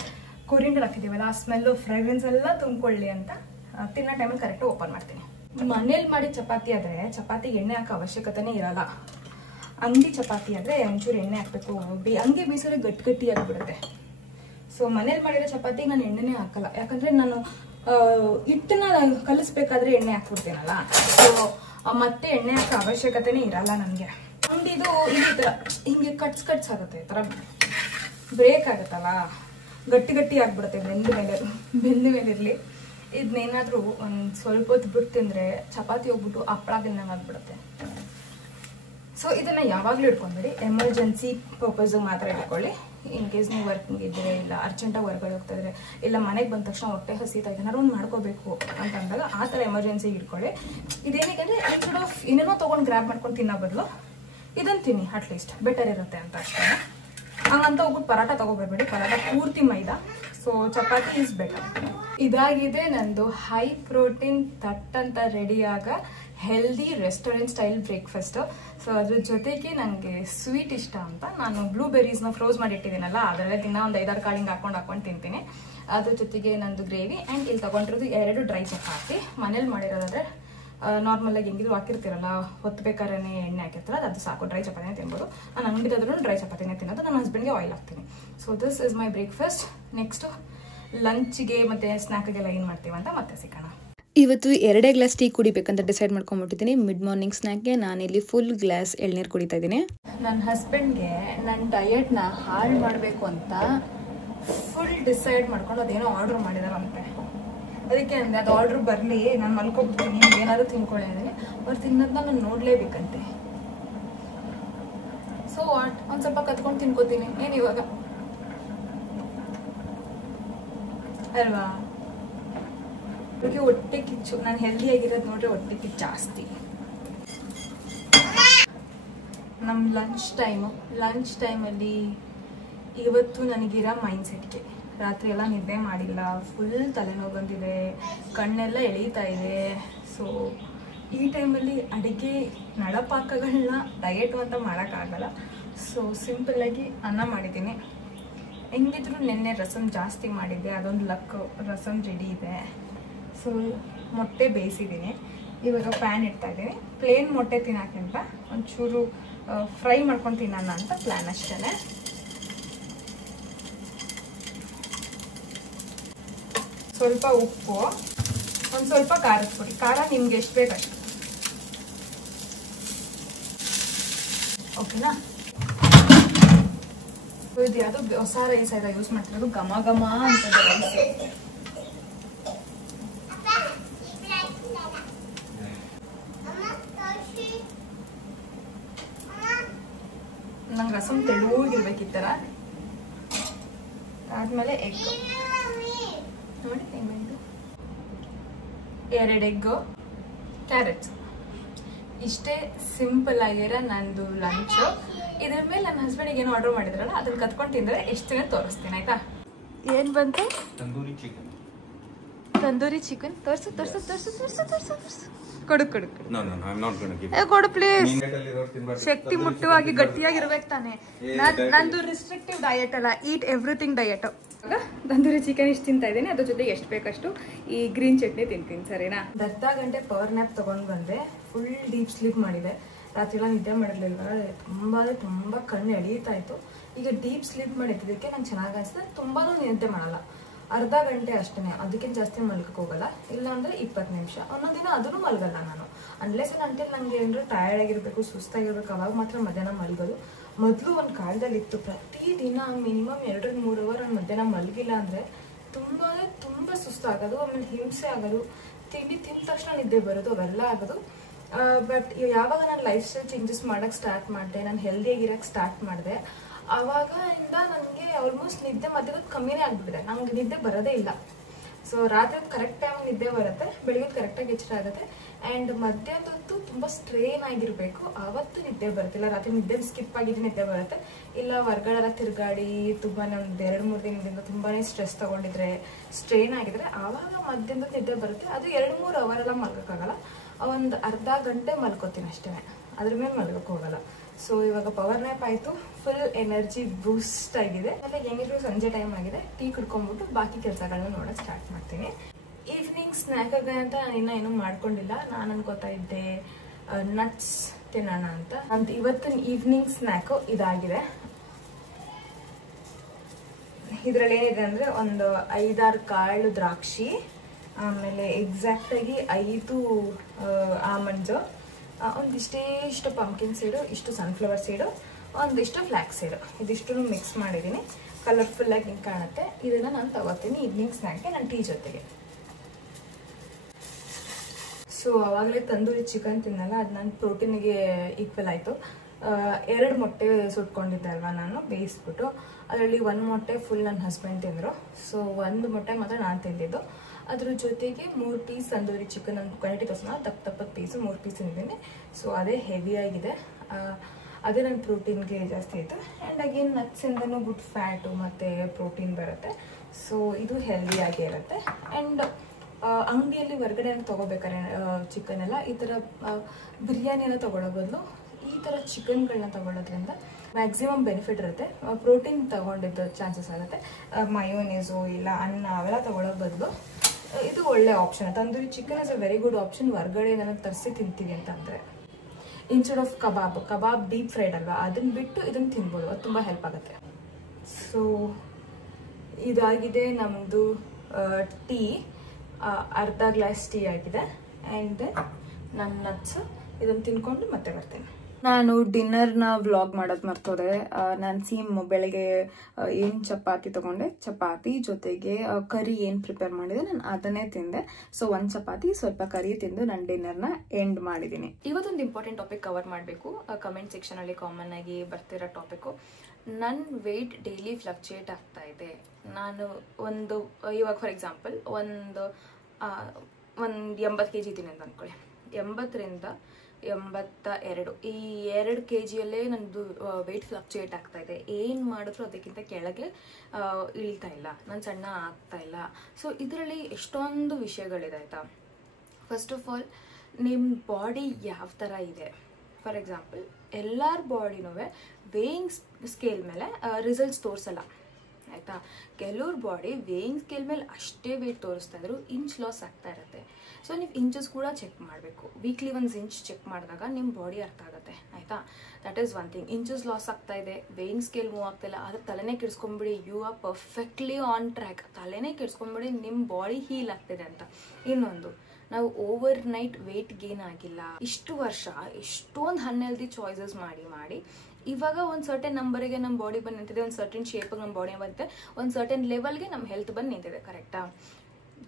ಕೊರಿಯಂಡರ್ ಹಾಕಿದ್ದೀವಲ್ಲ, ಆ ಸ್ಮೆಲ್ಲು ಫ್ರೇಗ್ರೆನ್ಸ್ ಎಲ್ಲ ತುಂಬಿಕೊಳ್ಳಿ ಅಂತ ತಿನ್ನೋ ಟೈಮಲ್ಲಿ ಕರೆಕ್ಟಾಗಿ ಓಪನ್ ಮಾಡ್ತೀನಿ. ಮನೇಲಿ ಮಾಡಿ ಚಪಾತಿ ಆದರೆ ಚಪಾತಿಗೆ ಎಣ್ಣೆ ಹಾಕೋ ಅವಶ್ಯಕತೆನೇ ಇರಲ್ಲ. ಅಂಗಡಿ ಚಪಾತಿ ಆದರೆ ಒಂಚೂರು ಎಣ್ಣೆ ಹಾಕಬೇಕು. ಹಂಗೆ ಬೀಸಿದ್ರೆ ಗಟ್ಟಿ ಆಗಿಬಿಡುತ್ತೆ. ಸೊ ಮನೇಲಿ ಮಾಡಿರೋ ಚಪಾತಿಗೆ ನಾನು ಎಣ್ಣೆನೇ ಹಾಕಲ್ಲ. ಯಾಕಂದರೆ ನಾನು ಹಿಟ್ಟನ್ನ ಕಲಿಸ್ಬೇಕಾದ್ರೆ ಎಣ್ಣೆ ಹಾಕ್ಬಿಡ್ತೀನಲ್ಲ. ಸೊ ಮತ್ತೆ ಎಣ್ಣೆ ಹಾಕೋ ಅವಶ್ಯಕತೆನೇ ಇರಲ್ಲ ನನಗೆ. ಅಂಡ್ ಇದು ಈ ಥರ ಹಿಂಗೆ ಕಟ್ಸ್ ಆಗುತ್ತೆ, ಈ ಥರ ಬ್ರೇಕ್ ಆಗುತ್ತಲ್ಲ, ಗಟ್ಟಿ ಆಗ್ಬಿಡುತ್ತೆ ಬೆಂದ ಮೇಲೆ ಇರಲಿ. ಇದನ್ನೇನಾದರೂ ಒಂದು ಸ್ವಲ್ಪ ಹೊತ್ತು ಬಿಟ್ಟು ತಿಂದರೆ ಚಪಾತಿ ಹೋಗ್ಬಿಟ್ಟು ಹಪ್ಪಳ ತಿನ್ನಂಗೆ ಆಗ್ಬಿಡುತ್ತೆ. ಸೊ ಇದನ್ನು ಯಾವಾಗಲೂ ಇಟ್ಕೊಂಡ್ಬಿಡಿ, ಎಮರ್ಜೆನ್ಸಿ ಪರ್ಪಸ್ಗೆ ಮಾತ್ರ ಇಟ್ಕೊಳ್ಳಿ. ಇನ್ ಕೇಸ್ ನೀವು ವರ್ಕಿಂಗ್ ಇದ್ದರೆ, ಇಲ್ಲ ಅರ್ಜೆಂಟಾಗಿ ಹೊರಗಡೆ ಹೋಗ್ತಾ ಇದ್ರೆ, ಇಲ್ಲ ಮನೆಗೆ ಬಂದ ತಕ್ಷಣ ಹೊಟ್ಟೆ ಹಸಿತಾ ಇದೆ, ಏನಾದ್ರು ಒಂದು ಮಾಡ್ಕೋಬೇಕು ಅಂತಂದಾಗ ಆ ಥರ ಎಮರ್ಜೆನ್ಸಿಗೆ ಇಟ್ಕೊಳ್ಳಿ. ಇದೇನಕ್ಕೆ ಅಂದರೆ ಇನ್ಸ್ಟೆಡ್ ಆಫ್ ಇನ್ನೇನೋ ತೊಗೊಂಡು ಗ್ರ್ಯಾಬ್ ಮಾಡ್ಕೊಂಡು ತಿನ್ನೋ ಬದಲು ಇದನ್ನು ತಿನ್ನಿ, ಅಟ್ಲೀಸ್ಟ್ ಬೆಟರ್ ಇರುತ್ತೆ ಅಂತ ಅಷ್ಟೇ. ಹಂಗಂತ ಹೋಗ್ಬಿಟ್ಟು ಪರಾಟ ತೊಗೊಬರ್ಬೇಡಿ, ಪರಾಟ ಪೂರ್ತಿ ಮೈದಾ. So chapati is better. ಇದಾಗಿದೆ ನಂದು ಹೈ ಪ್ರೋಟೀನ್ ತಟ್ಟಂತ ರೆಡಿಯಾಗ healthy restaurant style breakfast. So ಅದ್ರ ಜೊತೆಗೆ ನನಗೆ ಸ್ವೀಟ್ ಇಷ್ಟ ಅಂತ ನಾನು ಬ್ಲೂಬೆರೀಸ್ನ ಫ್ರೋಸ್ ಮಾಡಿ ಇಟ್ಟಿದ್ದೀನಲ್ಲ, ಅದರಲ್ಲೇ ದಿನ ಒಂದು 5-6 ಕಾಳಿಂಗ್ ಹಾಕೊಂಡು ತಿಂತೀನಿ. ಅದ್ರ ಜೊತೆಗೆ ನಂದು ಗ್ರೇವಿ ಆ್ಯಂಡ್ ಇಲ್ಲಿ ತೊಗೊಂಡಿರೋದು 2 ಡ್ರೈ ಚಪಾತಿ. ಮನೇಲಿ ಮಾಡಿರೋದಾದ್ರೆ ನಾರ್ಮಲಾಗಿ ಹೆಂಗಿದ್ರು ಹಾಕಿರ್ತೀರಲ್ಲ, ಹೊತ್ತಬೇಕಾದ್ರೆ ಎಣ್ಣೆ ಹಾಕಿರ್ತಾರ, ಅದು ಸಾಕು. ಡ್ರೈ ಚಪಾತಿನೇ ತಿನ್ಬೋದು. ನಾನು ಅಂಗಡಿದಾದ್ರೂ ಡ್ರೈ ಚಪಾತಿನೇ ತಿನ್ನೋದು. ನನ್ನ ಹಸ್ಬೆಂಡ್ಗೆ ಆಯಿಲ್ ಹಾಕ್ತೀನಿ. So this is my breakfast. Next ಲಂಚ್ಗೆ ಮತ್ತು ಸ್ನ್ಯಾಕ್ಗೆಲ್ಲ ಏನು ಮಾಡ್ತೀವಿ ಅಂತ ಮತ್ತೆ ಸಿಗೋಣ. ಇವತ್ತು 2 ಗ್ಲಾಸ್ ಟೀ ಕುಡಿಬೇಕಂತ ಡಿಸೈಡ್ ಮಾಡ್ಕೊಂಡ್ಬಿಟ್ಟಿದ್ದೀನಿ. ಮಿಡ್ ಮಾರ್ನಿಂಗ್ ಸ್ನ್ಯಾಕ್ಗೆ ನಾನಿಲ್ಲಿ ಫುಲ್ ಗ್ಲಾಸ್ ಎಳ್ನೀರು ಕುಡಿತಾ ಇದ್ದೀನಿ. ನನ್ನ ಹಸ್ಬೆಂಡ್ಗೆ ನನ್ನ ಡಯಟ್ನ ಹಾಳು ಮಾಡಬೇಕು ಅಂತ ಫುಲ್ ಡಿಸೈಡ್ ಮಾಡ್ಕೊಂಡು ಅದೇನೋ ಆರ್ಡರ್ ಮಾಡಿದಾರಂತೆ. ಅದಕ್ಕೆ ಅಂದರೆ ಅದು ಆರ್ಡ್ರ್ ಬರಲಿ, ನಾನು ಮಲ್ಕೊಬಿಡ್ತೀನಿ, ಏನಾದರೂ ತಿನ್ಕೊಳ್ಳಿ ಅಂದರೆ ಅವ್ರು ತಿನ್ನೋದನ್ನ ನಾನು ನೋಡಲೇಬೇಕಂತೆ. ಸೊ ಒಂದು ಸ್ವಲ್ಪ ಕತ್ಕೊಂಡು ತಿನ್ಕೋತೀನಿ. ಏನು ಇವಾಗ ಅಲ್ವಾ? ಅದಕ್ಕೆ ಹೊಟ್ಟೆ ಕಿಚ್ಚು. ನಾನು ಹೆಲ್ದಿಯಾಗಿರೋದು ನೋಡ್ರೆ ಹೊಟ್ಟೆ ಕಿಚ್ಚು ಜಾಸ್ತಿ. ನಮ್ಮ ಲಂಚ್ ಟೈಮಲ್ಲಿ ಇವತ್ತು ನನಗಿರೋ ಮೈಂಡ್ಸೆಟ್ಗೆ ರಾತ್ರಿ ಎಲ್ಲ ನಿದ್ದೆ ಮಾಡಿಲ್ಲ, ಫುಲ್ ತಲೆನೋವು ಬಂದಿದೆ, ಕಣ್ಣೆಲ್ಲ ಎಳೀತಾ ಇದೆ. ಸೊ ಈ ಟೈಮಲ್ಲಿ ಅಡುಗೆ ನಡಪಾಕಗಳನ್ನ ಡಯಟು ಅಂತ ಮಾಡೋಕ್ಕಾಗಲ್ಲ. ಸೊ ಸಿಂಪಲ್ಲಾಗಿ ಅನ್ನ ಮಾಡಿದ್ದೀನಿ. ಹೆಂಗಿದ್ರು ನಿನ್ನೆ ರಸಮ್ ಜಾಸ್ತಿ ಮಾಡಿದ್ದೆ, ಅದೊಂದು ಲಕ್, ರಸಮ್ ರೆಡಿ ಇದೆ. ಸೊ ಮೊಟ್ಟೆ ಬೇಯಿಸಿದ್ದೀನಿ. ಇವಾಗ ಪ್ಯಾನ್ ಇಡ್ತಾ ಇದ್ದೀನಿ. ಪ್ಲೇನ್ ಮೊಟ್ಟೆ ತಿನ್ನೋಕ್ಕಿಂತ ಒಂಚೂರು ಫ್ರೈ ಮಾಡ್ಕೊಂಡು ತಿನ್ನೋಣ ಅಂತ ಪ್ಲ್ಯಾನ್ ಅಷ್ಟೇ. ಸ್ವಲ್ಪ ಉಪ್ಪು, ಒಂದು ಸ್ವಲ್ಪ ಖಾರದ ಪುಡಿ. ಖಾರ ನಿಮ್ಗೆ ಎಷ್ಟು ಬೇಕಷ್ಟು, ಓಕೆನಾ? ಇದು ಯಾವುದು ಹೊಸ ರೈಸ್ ಎಲ್ಲ ಯೂಸ್ ಮಾಡ್ತಿರೋದು, ಘಮ ಘಮ ಅಂತದೆ ರೈಸ್. ನಂಗೆ ರಸಮ್ ತೆಳುವಾಗಿರ್ಬೇಕಿತ್ತರ. ಆದ್ಮೇಲೆ ಎಗ್ ನೋಡಿ, 2 ಎಗ್ಗು, ಕ್ಯಾರೆಟ್ಸ್. ಇಷ್ಟೇ ಸಿಂಪಲ್ ಆಗಿರೋ ನಂದು ಲಂಚು. ಇದ್ರ ಮೇಲೆ ನನ್ನ ಹಸ್ಬೆಂಡಿಗೆ ಏನು ಆರ್ಡರ್ ಮಾಡಿದ್ರಲ್ಲ ಅದನ್ನ ಕತ್ಕೊಂಡು ತಿಂದರೆ ಎಷ್ಟು ದಿನ ತೋರಿಸ್ತೀನಿ, ಆಯ್ತಾ? ಏನು ಬಂತು? ತಂದೂರಿ ಚಿಕನ್. ತೋರ್ಸು. ಕೊಡು ಪ್ಲೀಸ್. ಶಕ್ತಿ ಮುಟ್ಟುವಾಗಿ ಗಟ್ಟಿಯಾಗಿರ್ಬೇಕು ತಾನೆ. ನಂದು ರಿಸ್ಟ್ರಿಕ್ಟಿವ್ ಡಯಟ್ ಅಲ್ಲ, ಈಟ್ ಎವ್ರಿಥಿಂಗ್ ಡಯಟ್. ತಂದೂರಿ ಚಿಕನ್ ಇಷ್ಟು ತಿಂತಾ ಇದ್ದೀನಿ. ಅದ್ರ ಜೊತೆಗೆ ಎಷ್ಟು ಬೇಕಷ್ಟು ಈ ಗ್ರೀನ್ ಚಟ್ನಿ ತಿಂತೀನಿ, ಸರಿನಾ? 10 ಗಂಟೆ ಪವರ್ ನ್ಯಾಪ್ ತೊಗೊಂಡು ಬಂದೆ. ಫುಲ್ ಡೀಪ್ ಸ್ಲೀಪ್ ಮಾಡಿದೆ. ರಾತ್ರಿ ಎಲ್ಲ ನಿದ್ದೆ ಮಾಡಿರಲಿಲ್ಲ, ತುಂಬ ಕಣ್ಣು ಎಳೀತಾ ಇತ್ತು. ಈಗ ಡೀಪ್ ಸ್ಲೀಪ್ ಮಾಡಿದ್ದಕ್ಕೆ ನಂಗೆ ಚೆನ್ನಾಗಿ ಅನಿಸ್ತದೆ. ತುಂಬಾ ನಿದ್ದೆ ಮಾಡಲ್ಲ, ಅರ್ಧ ಗಂಟೆ ಅಷ್ಟೇ, ಅದಕ್ಕೆ ಜಾಸ್ತಿ ಮಲ್ಕಕ್ಕೆ ಹೋಗಲ್ಲ. ಇಲ್ಲ ಅಂದರೆ 20 ನಿಮಿಷ. ಒಂದೊಂದು ದಿನ ಅದನ್ನು ಮಲಗಲ್ಲ ನಾನು. ಅನ್ಲೆಸ್ ಅಂಟಿಲ್ ನನಗೆ ಏನಾದ್ರು ಟಯರ್ಡ್ ಆಗಿರಬೇಕು, ಸುಸ್ತಾಗಿರ್ಬೇಕು, ಅವಾಗ ಮಾತ್ರ ಮಧ್ಯಾಹ್ನ ಮಲಗೋದು. ಮೊದಲು ಒಂದು ಕಾಲದಲ್ಲಿತ್ತು, ಪ್ರತಿದಿನ ಮಿನಿಮಮ್ 2-3 ಅವರ್ ನಾನು ಮಧ್ಯಾಹ್ನ ಮಲಗಿಲ್ಲ ಅಂದರೆ ತುಂಬ ಸುಸ್ತಾಗೋದು, ಆಮೇಲೆ ಹಿಂಸೆ ಆಗೋದು, ತಿಂಡಿ ತಿಂದ ತಕ್ಷಣ ನಿದ್ದೆ ಬರೋದು, ಅವೆಲ್ಲ ಆಗೋದು. ಬಟ್ ಯಾವಾಗ ನಾನು ಲೈಫ್ ಸ್ಟೈಲ್ ಚೇಂಜಸ್ ಮಾಡೋಕ್ಕೆ ಸ್ಟಾರ್ಟ್ ಮಾಡಿದೆ, ನಾನು ಹೆಲ್ದಿಯಾಗಿರೋಕ್ಕೆ ಸ್ಟಾರ್ಟ್ ಮಾಡಿದೆ, ಆವಾಗಿಂದ ನನಗೆ ಆಲ್ಮೋಸ್ಟ್ ನಿದ್ದೆ ಮಧ್ಯದ ಕಮ್ಮಿನೇ ಆಗಿಬಿಟ್ಟಿದೆ. ನಂಗೆ ನಿದ್ದೆ ಬರೋದೇ ಇಲ್ಲ. ಸೊ ರಾತ್ರಿ ಕರೆಕ್ಟ್ ಟೈಮ್ ನಿದ್ದೆ ಬರುತ್ತೆ, ಬೆಳಿಗ್ಗೆ ಕರೆಕ್ಟಾಗಿ ಎಚ್ಚರ ಆಗುತ್ತೆ. ಆ್ಯಂಡ್ ಮಧ್ಯಾಹ್ನದ್ದು ತುಂಬ ಸ್ಟ್ರೇನ್ ಆಗಿರಬೇಕು, ಆವತ್ತು ನಿದ್ದೆ ಬರುತ್ತಿಲ್ಲ. ರಾತ್ರಿ ನಿದ್ದೆ ಸ್ಕಿಪ್ ಆಗಿದ್ದು ನಿದ್ದೆ ಬರುತ್ತೆ. ಇಲ್ಲ ಹೊರ್ಗಡೆ ತಿರುಗಾಡಿ ತುಂಬಾ ಒಂದು 2-3 ದಿನದಿಂದ ತುಂಬಾ ಸ್ಟ್ರೆಸ್ ತೊಗೊಂಡಿದ್ರೆ, ಸ್ಟ್ರೇನ್ ಆಗಿದ್ರೆ ಆವಾಗ ಮಧ್ಯಾಹ್ನದ ನಿದ್ದೆ ಬರುತ್ತೆ. ಅದು 2-3 ಅವರೆಲ್ಲ ಮಲ್ಗೋಕ್ಕಾಗಲ್ಲ, ಒಂದು ಅರ್ಧ ಗಂಟೆ ಮಲ್ಕೋತೀನಿ ಅಷ್ಟೇ, ಅದ್ರ ಮೇಲೆ ಮಲ್ಗೋಕ್ಕೆ ಹೋಗಲ್ಲ. ಸೊ ಇವಾಗ ಪವರ್ ನ್ಯಾಪ್ ಆಯಿತು, ಫುಲ್ ಎನರ್ಜಿ ಬೂಸ್ಟ್ ಆಗಿದೆ. ಆಮೇಲೆ ಏನಿದ್ರು ಸಂಜೆ ಟೈಮ್ ಆಗಿದೆ, ಟೀ ಕುಡ್ಕೊಂಡ್ಬಿಟ್ಟು ಬಾಕಿ ಕೆಲಸಗಳನ್ನ ನೋಡೋಕೆ ಸ್ಟಾರ್ಟ್ ಮಾಡ್ತೀನಿ. ಈವ್ನಿಂಗ್ ಸ್ನ್ಯಾಕಾಗ ಅಂತ ನಾನು ಇನ್ನೂ ಏನೂ ಮಾಡ್ಕೊಂಡಿಲ್ಲ. ನಾನು ಅನ್ಕೋತಾ ಇದ್ದೆ ನಟ್ಸ್ ತಿನ್ನೋಣ ಅಂತ. ಇವತ್ತಿನ ಈವ್ನಿಂಗ್ ಸ್ನ್ಯಾಕು ಇದಾಗಿದೆ. ಇದರಲ್ಲಿ ಏನಿದೆ ಅಂದರೆ ಒಂದು 5-6 ಕಾಳು ದ್ರಾಕ್ಷಿ, ಆಮೇಲೆ ಎಕ್ಸಾಕ್ಟಾಗಿ 5 ಆಮಂಡ್ಸು, ಒಂದಿಷ್ಟು ಪಂಕಿನ್ ಸೀಡು, ಇಷ್ಟು ಸನ್ಫ್ಲವರ್ ಸೀಡು, ಒಂದಿಷ್ಟು ಫ್ಲ್ಯಾಕ್ಸ್ ಸೀಡು, ಇದಿಷ್ಟು ಮಿಕ್ಸ್ ಮಾಡಿದ್ದೀನಿ. ಕಲರ್ಫುಲ್ಲಾಗಿ ಹಿಂಗೆ ಕಾಣುತ್ತೆ. ಇದನ್ನು ನಾನು ತಗೋತೀನಿ ಈವ್ನಿಂಗ್ ಸ್ನ್ಯಾಕ್ಗೆ ನನ್ನ ಟೀ ಜೊತೆಗೆ. ಸೊ ಆವಾಗಲೇ ತಂದೂರಿ ಚಿಕನ್ ತಿನ್ನಲ್ಲ, ಅದು ನನ್ನ ಪ್ರೋಟೀನಿಗೆ ಈಕ್ವಲ್ ಆಯಿತು. 2 ಮೊಟ್ಟೆ ಸುಟ್ಕೊಂಡಿದ್ದೆ ಅಲ್ವಾ ನಾನು ಬೇಯಿಸ್ಬಿಟ್ಟು, ಅದರಲ್ಲಿ 1 ಮೊಟ್ಟೆ ಫುಲ್ ನನ್ನ ಹಸ್ಬೆಂಡ್ ತಿಂದರು. ಸೊ 1 ಮೊಟ್ಟೆ ಮಾತ್ರ ನಾನು ತಿಂದಿದ್ದು. ಅದ್ರ ಜೊತೆಗೆ 3 ಪೀಸ್ ತಂದೂರಿ ಚಿಕನ್, ನನ್ನ ಕ್ವಾಲಿಟಿ ತೋರಿಸೋಣ, ದಪ್ಪದ ಪೀಸು 3 ಪೀಸ್ ತಿಂದಿದ್ದೀನಿ. ಸೊ ಅದೇ ಹೆವಿಯಾಗಿದೆ, ಅದೇ ನನ್ನ ಪ್ರೋಟೀನ್ಗೆ ಜಾಸ್ತಿ ಆಯಿತು. ಆ್ಯಂಡ್ ಅಗೇನ್ ನಟ್ಸಿಂದನೂ ಗುಡ್ ಫ್ಯಾಟು ಮತ್ತು ಪ್ರೋಟೀನ್ ಬರುತ್ತೆ. ಸೊ ಇದು ಹೆಲ್ದಿಯಾಗೇ ಇರುತ್ತೆ. ಆ್ಯಂಡ್ ಅಂಗಡಿಯಲ್ಲಿ ಹೊರಗಡೆ ತೊಗೋಬೇಕಾರೆ ಚಿಕನ್ ಎಲ್ಲ ಈ ಥರ ಬಿರಿಯಾನಿನ ತೊಗೊಳ್ಳೋ ಬದಲು ಈ ಥರ ಚಿಕನ್ಗಳನ್ನ ತೊಗೊಳ್ಳೋದ್ರಿಂದ ಮ್ಯಾಕ್ಸಿಮಮ್ ಬೆನಿಫಿಟ್ ಇರುತ್ತೆ. ಪ್ರೋಟೀನ್ ತೊಗೊಂಡಿದ್ದು ಚಾನ್ಸಸ್ ಆಗುತ್ತೆ. ಮಯೋನೀಸು ಇಲ್ಲ ಅನ್ನ ಅವೆಲ್ಲ ತೊಗೊಳ್ಳೋ ಬದಲು ಇದು ಒಳ್ಳೆ option. Tandoori chicken is a very good option ಹೊರಗಡೆ ನನಗೆ ತರಿಸಿ ತಿಂತೀವಿ ಅಂತಂದರೆ. Instead of kebab deep fried ಅಲ್ವಾ, ಅದನ್ನು ಬಿಟ್ಟು ಇದನ್ನು ತಿನ್ಬೋದು, ಅದು ತುಂಬ ಹೆಲ್ಪ್ ಆಗುತ್ತೆ. ಸೊ ಇದಾಗಿದೆ ನಮ್ಮದು ಟೀ, ಅರ್ಧ ಗ್ಲಾಸ್ ಟೀ ಆಗಿದೆ. ಆ್ಯಂಡ್ ನನ್ನ ನಟ್ಸು ಇದನ್ನು ತಿನ್ಕೊಂಡು ಮತ್ತೆ ಬರ್ತೇನೆ. ನಾನು ಡಿನ್ನರ್ನ ವ್ಲಾಗ್ ಮಾಡೋದು ಮರ್ತೋದೆ. ನಾನು ಬೆಳಗ್ಗೆ ಏನು ಚಪಾತಿ ತೊಗೊಂಡೆ, ಚಪಾತಿ ಜೊತೆಗೆ ಕರಿ ಏನು ಪ್ರಿಪೇರ್ ಮಾಡಿದೆ ನಾನು ಅದನ್ನೇ ತಿಂದೆ. ಸೊ 1 ಚಪಾತಿ ಸ್ವಲ್ಪ ಕರಿ ತಿಂದು ನಾನು ಡಿನ್ನರ್ನ ಎಂಡ್ ಮಾಡಿದ್ದೀನಿ. ಇವತ್ತೊಂದು ಇಂಪಾರ್ಟೆಂಟ್ ಟಾಪಿಕ್ ಕವರ್ ಮಾಡಬೇಕು. ಕಮೆಂಟ್ ಸೆಕ್ಷನಲ್ಲಿ ಕಾಮನ್ ಆಗಿ ಬರ್ತಿರೋ ಟಾಪಿಕ್ಕು. ನನ್ನ ವೆಯ್ಟ್ ಡೈಲಿ ಫ್ಲಕ್ಚುಯೇಟ್ ಆಗ್ತಾ ಇದೆ. ನಾನು ಇವಾಗ ಫಾರ್ ಎಕ್ಸಾಂಪಲ್ ಒಂದು 80 kg ಇದ್ದೀನಿ ಅಂತ ಅಂದ್ಕೊಳ್ಳಿ. 80ರಿಂದ 82 ಈ 2 kgಯಲ್ಲೇ ನನ್ನದು ವೆಯ್ಟ್ ಫ್ಲಕ್ಚುಯೇಟ್ ಆಗ್ತಾ ಇದೆ. ಏನು ಮಾಡಿದ್ರು ಅದಕ್ಕಿಂತ ಕೆಳಗೆ ಇಳಿತಾ ಇಲ್ಲ, ನಾನು ಸಣ್ಣ ಆಗ್ತಾ ಇಲ್ಲ. ಸೊ ಇದರಲ್ಲಿ ಎಷ್ಟೊಂದು ವಿಷಯಗಳಿದೆ ಆಯಿತಾ. ಫಸ್ಟ್ ಆಫ್ ಆಲ್ ನಿಮ್ಮ ಬಾಡಿ ಯಾವ ಥರ ಇದೆ. ಫಾರ್ ಎಕ್ಸಾಂಪಲ್ ಎಲ್ಲರ ಬಾಡಿನೂ ವೇಯಿಂಗ್ ಸ್ಕೇಲ್ ಮೇಲೆ ರಿಸಲ್ಟ್ಸ್ ತೋರಿಸಲ್ಲ ಆಯಿತಾ. ಕೆಲವ್ರ ಬಾಡಿ ವೇಯಿಂಗ್ ಸ್ಕೇಲ್ ಮೇಲೆ ಅಷ್ಟೇ ವೆಯ್ಟ್ ತೋರಿಸ್ತಾ ಇದ್ರು ಇಂಚ್ ಲಾಸ್ ಆಗ್ತಾ ಇರುತ್ತೆ. ಸೊ ನೀವು ಇಂಚಸ್ ಕೂಡ ಚೆಕ್ ಮಾಡಬೇಕು. ವೀಕ್ಲಿ 1 ಇಂಚ್ ಚೆಕ್ ಮಾಡಿದಾಗ ನಿಮ್ಮ ಬಾಡಿ ಅರ್ಥ ಆಗುತ್ತೆ ಆಯಿತಾ. That is one thing. Inches loss ಆಗ್ತಾ ಇದೆ, ವೇಯಿಂಗ್ ಸ್ಕೇಲ್ ಮೂವ್ ಆಗ್ತಾ ಇಲ್ಲ, ಆದರೆ ತಲೆನೇ ಕೆಡಿಸ್ಕೊಂಬಿಡಿ, you are perfectly on track. ತಲೆನೇ ಕೆಡಿಸ್ಕೊಂಬಿಡಿ, ನಿಮ್ಮ ಬಾಡಿ ಹೀಲ್ ಆಗ್ತಿದೆ ಅಂತ. ಇನ್ನೊಂದು, ನಾವು ಓವರ್ ನೈಟ್ ವೆಯ್ಟ್ ಗೇನ್ ಆಗಿಲ್ಲ. ಇಷ್ಟು ವರ್ಷ ಎಷ್ಟೊಂದು ಅನ್ಹೆಲ್ದಿ ಚಾಯ್ಸಸ್ ಮಾಡಿ ಇವಾಗ ಒಂದು ಸರ್ಟನ್ ನಂಬರಿಗೆ ನಮ್ಮ ಬಾಡಿ ಬಂದು ನಿಂತಿದೆ, ಒಂದು ಸರ್ಟನ್ ಶೇಪಿಗೆ ನಮ್ಮ ಬಾಡಿ ಬಂದಿದೆ, ಒಂದು ಸರ್ಟನ್ ಲೆವೆಲ್ಗೆ ನಮ್ಮ ಹೆಲ್ತ್ ಬಂದು ನಿಂತಿದೆ. ಕರೆಕ್ಟಾ?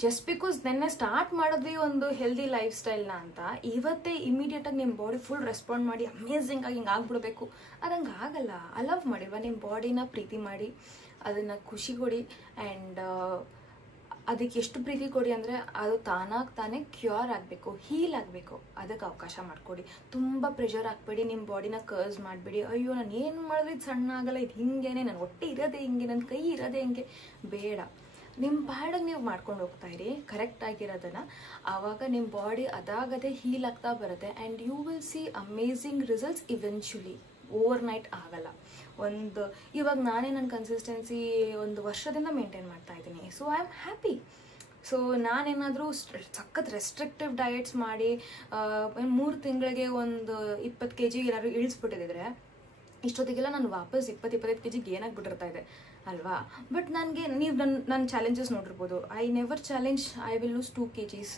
ಜಸ್ಟ್ ಬಿಕಾಸ್ ನೆನ್ನೆ ಸ್ಟಾರ್ಟ್ ಮಾಡಿದ್ವಿ ಒಂದು ಹೆಲ್ದಿ ಲೈಫ್ ಸ್ಟೈಲ್ನ ಅಂತ, ಇವತ್ತೇ ಇಮಿಡಿಯೇಟಾಗಿ ನಿಮ್ಮ ಬಾಡಿ ಫುಲ್ ರೆಸ್ಪಾಂಡ್ ಮಾಡಿ ಅಮೇಝಿಂಗ್ ಆಗಿ ಹಿಂಗೆ ಆಗ್ಬಿಡ್ಬೇಕು, ಅದಂಗೆ ಆಗಲ್ಲ. ಅಲವ್ ಮಾಡಿಲ್ವಾ, ನಿಮ್ಮ ಬಾಡಿನ ಪ್ರೀತಿ ಮಾಡಿ, ಅದನ್ನು ಖುಷಿ ಕೊಡಿ. ಆ್ಯಂಡ್ ಅದಕ್ಕೆ ಎಷ್ಟು ಪ್ರೀತಿ ಕೊಡಿ ಅಂದರೆ ಅದು ತಾನೇ ಕ್ಯೂರ್ ಆಗಬೇಕು, ಹೀಲ್ ಆಗಬೇಕು, ಅದಕ್ಕೆ ಅವಕಾಶ ಮಾಡಿಕೊಡಿ. ತುಂಬ ಪ್ರೆಷರ್ ಹಾಕ್ಬೇಡಿ, ನಿಮ್ಮ ಬಾಡಿನ ಕರ್ಸ್ ಮಾಡಿಬಿಡಿ. ಅಯ್ಯೋ ನಾನು ಏನು ಮಾಡಿದ್ರೆ ಇದು ಸಣ್ಣ ಆಗಲ್ಲ, ಇದು ಹಿಂಗೇನೆ, ನನ್ನ ಹೊಟ್ಟೆ ಇರೋದೇ ಹಿಂಗೆ, ನನ್ನ ಕೈ ಇರೋದೇ ಹಿಂಗೆ. ಬೇಡ, ನಿಮ್ಮ ಪಾಡಿಗೆ ನೀವು ಮಾಡ್ಕೊಂಡು ಹೋಗ್ತಾ ಇರಿ ಕರೆಕ್ಟಾಗಿರೋದನ್ನು. ಆವಾಗ ನಿಮ್ಮ ಬಾಡಿ ಅದಾಗದೇ ಹೀಲ್ ಆಗ್ತಾ ಬರುತ್ತೆ. And you will see amazing results eventually. Overnight ಆಗಲ್ಲ. ಇವಾಗ ನಾನೇ ನನ್ನ ಕನ್ಸಿಸ್ಟೆನ್ಸಿ 1 ವರ್ಷದಿಂದ ಮೇಂಟೈನ್ ಮಾಡ್ತಾ ಇದ್ದೀನಿ. So I am happy. So ನಾನೇನಾದರೂ ಸಖತ್ ರೆಸ್ಟ್ರಿಕ್ಟಿವ್ ಡಯಟ್ಸ್ ಮಾಡಿ 3 ತಿಂಗಳಿಗೆ ಒಂದು 20 kg ಏನಾದ್ರು ಇಳಿಸ್ಬಿಟ್ಟಿದ್ರೆ ಇಷ್ಟೊತ್ತಿಗೆಲ್ಲ ನಾನು ವಾಪಸ್ 20-25 kg ಗೇನ್ ಆಗಿಬಿಟ್ಟಿರ್ತಾ ಇದೆ ಅಲ್ವಾ. ಬಟ್ ನನಗೆ ನೀವು ನನ್ನ ಚಾಲೆಂಜಸ್ ನೋಡಿರ್ಬೋದು. I never challenge I will lose 2 kgs